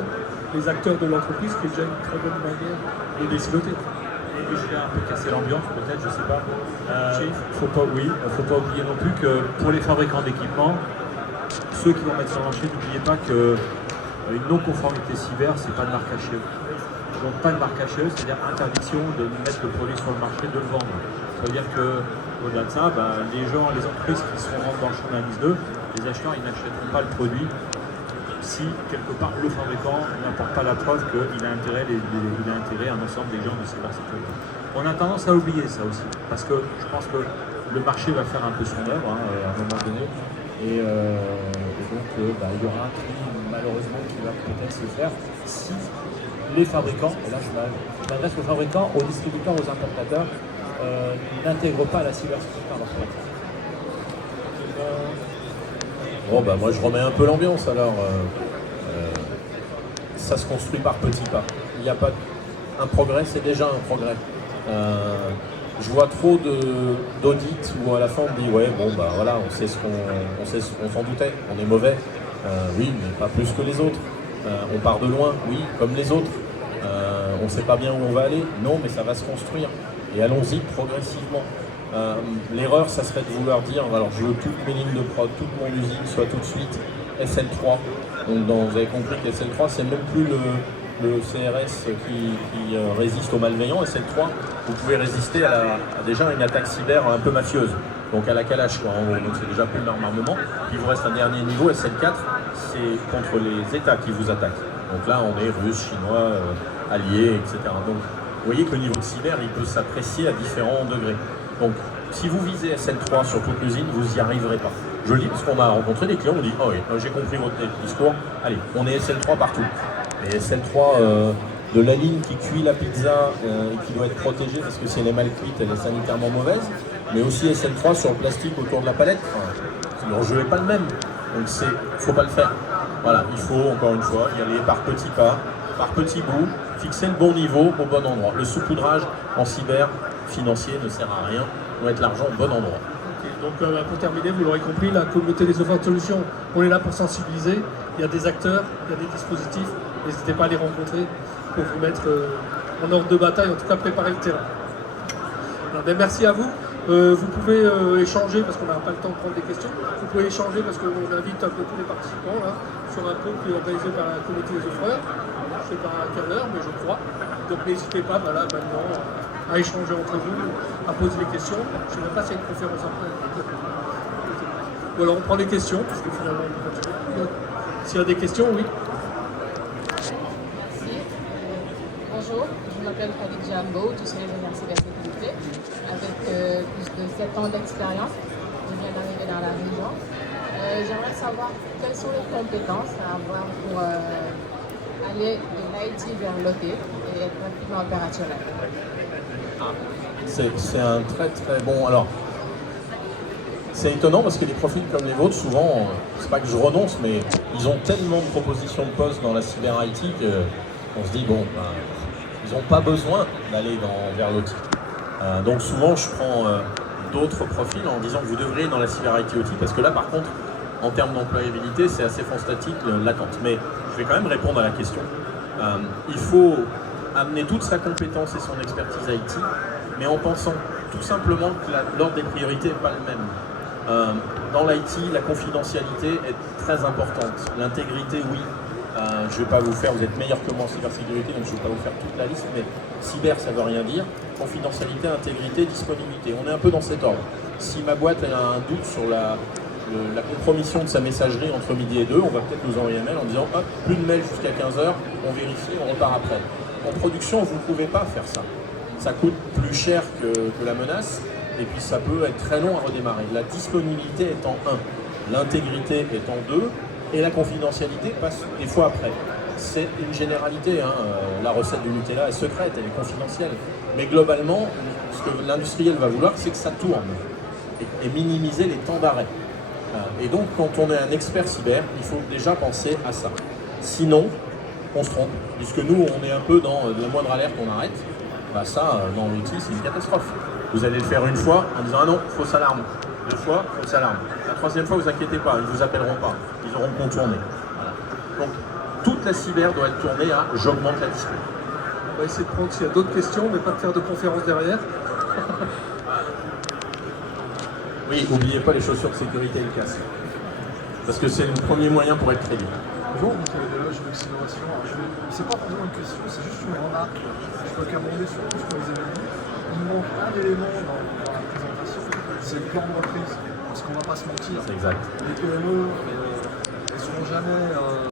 les acteurs de l'entreprise, qui est déjà une très bonne manière de les piloter. Et je vais un peu casser l'ambiance, peut-être, je sais pas. Faut pas oublier non plus que pour les fabricants d'équipements, ceux qui vont mettre sur le marché, n'oubliez pas que une non-conformité cyber, c'est pas de marque HE. Donc pas de marque HE, c'est-à-dire interdiction de mettre le produit sur le marché, de le vendre. Ça veut dire qu'au-delà de ça, les entreprises qui sont dans le champ de la liste 2, les acheteurs, ils n'achèteront pas le produit si quelque part le fabricant n'apporte pas la preuve qu'il a intégré un ensemble d'exigences de cybersécurité. On a tendance à oublier ça aussi, parce que je pense que le marché va faire un peu son œuvre à un moment donné, et donc il y aura un tri malheureusement qui va peut-être se faire si les fabricants, et là je m'adresse aux fabricants, aux distributeurs, aux importateurs, n'intègrent pas la cybersécurité dans leur pratique. Bon, moi je remets un peu l'ambiance alors. Ça se construit par petits pas. Il n'y a pas un progrès, c'est déjà un progrès. Je vois trop d'audits où à la fin on dit ouais voilà, on sait ce qu'on s'en doutait, on est mauvais. Oui, mais pas plus que les autres. On part de loin, oui, comme les autres. On ne sait pas bien où on va aller, non, mais ça va se construire. Et allons-y progressivement. L'erreur, ça serait de vouloir dire, alors je veux toutes mes lignes de prod, toute mon usine soit tout de suite SL3. Donc vous avez compris que SL3, c'est même plus le CRS qui résiste aux malveillants. SL3, vous pouvez résister à déjà une attaque cyber un peu mafieuse. Donc à la Kalash, quoi, en gros. Donc c'est déjà plus le même armement. Puis il vous reste un dernier niveau, SL4, c'est contre les États qui vous attaquent. Donc là, on est Russes, Chinois, alliés, etc. Donc vous voyez que le niveau de cyber, il peut s'apprécier à différents degrés. Donc, si vous visez SL3 sur toute l'usine, vous n'y arriverez pas. Je le dis parce qu'on a rencontré des clients, on dit « Oh oui, j'ai compris votre discours, allez, on est SL3 partout. » Et SL3 de la ligne qui cuit la pizza et qui doit être protégée parce que si elle est mal cuite, elle est sanitairement mauvaise, mais aussi SL3 sur le plastique autour de la palette, l'enjeu n'est pas le même. Donc, il ne faut pas le faire. Voilà, il faut, encore une fois, y aller par petits pas, par petits bouts, fixer le bon niveau au bon endroit. Le saupoudrage en cyber financier ne sert à rien, on mettre l'argent au bon endroit. Okay, donc pour terminer, vous l'aurez compris, la communauté des offres de solutions, on est là pour sensibiliser. Il y a des acteurs, il y a des dispositifs, n'hésitez pas à les rencontrer pour vous mettre en ordre de bataille, en tout cas préparer le terrain. Alors, merci à vous. Vous pouvez échanger, parce qu'on n'a pas le temps de prendre des questions, vous pouvez échanger parce qu'on invite un peu tous les participants là, sur un groupe qui est organisé par la communauté des offreurs. Je ne sais pas à quelle heure, mais je crois. Donc n'hésitez pas maintenant à échanger entre vous, à poser des questions. Je ne sais même pas s'il y a une conférence après. Ou alors on prend les questions, parce que finalement on peut continuer. S'il y a des questions, oui. Merci. Bonjour, je m'appelle Khalid Jambo, je suis ingénieur cybersécurité avec plus de 7 ans d'expérience. Je viens d'arriver dans la région. J'aimerais savoir quelles sont les compétences à avoir pour aller de l'IT vers l'OT et être rapidement opérationnel. C'est un très très bon. Alors, c'est étonnant parce que des profils comme les vôtres, souvent, c'est pas que je renonce, mais ils ont tellement de propositions de postes dans la cyber IT qu'on se dit, bon, ils n'ont pas besoin d'aller vers l'OT. Donc souvent, je prends d'autres profils en disant que vous devriez dans la cyber IT OT, parce que là, par contre, en termes d'employabilité, c'est assez fantastique l'attente. Mais je vais quand même répondre à la question. Il faut amener toute sa compétence et son expertise IT mais en pensant tout simplement que l'ordre des priorités n'est pas le même. Dans l'IT, la confidentialité est très importante. L'intégrité, oui. Je ne vais pas vous faire, vous êtes meilleur que moi en cybersécurité, donc je ne vais pas vous faire toute la liste, mais cyber, ça ne veut rien dire. Confidentialité, intégrité, disponibilité. On est un peu dans cet ordre. Si ma boîte a un doute sur la compromission de sa messagerie entre midi et 2, on va peut-être nous envoyer un mail en disant hop, plus de mail jusqu'à 15h, on vérifie, on repart après. En production, vous ne pouvez pas faire ça. Ça coûte plus cher que la menace, et puis ça peut être très long à redémarrer. La disponibilité est en 1, l'intégrité est en 2, et la confidentialité passe des fois après. C'est une généralité, hein. La recette du Nutella est secrète, elle est confidentielle. Mais globalement, ce que l'industriel va vouloir, c'est que ça tourne et minimiser les temps d'arrêt. Et donc, quand on est un expert cyber, il faut déjà penser à ça. Sinon, on se trompe, puisque nous, on est un peu dans la moindre alerte, on arrête. Bah ça, dans l'outil, c'est une catastrophe. Vous allez le faire une fois en disant « Ah non, fausse alarme ». 2 fois, fausse alarme. La 3e fois, vous inquiétez pas, ils ne vous appelleront pas. Ils auront contourné. Voilà. Donc, toute la cyber doit être tournée à « j'augmente la dispo ». On va essayer de prendre s'il y a d'autres questions, mais pas de faire de conférence derrière. Oui, n'oubliez pas les chaussures de sécurité et le casque. Parce que c'est le premier moyen pour être crédible. Bonjour, donc de l'âge de l'accélération. C'est pas vraiment une question, c'est juste une remarque. Je peux qu'abonder sur tout ce que vous avez dit. Il manque un élément dans la présentation, c'est le plan de reprise. Parce qu'on va pas se mentir. C'est exact. Les PME, elles ne seront jamais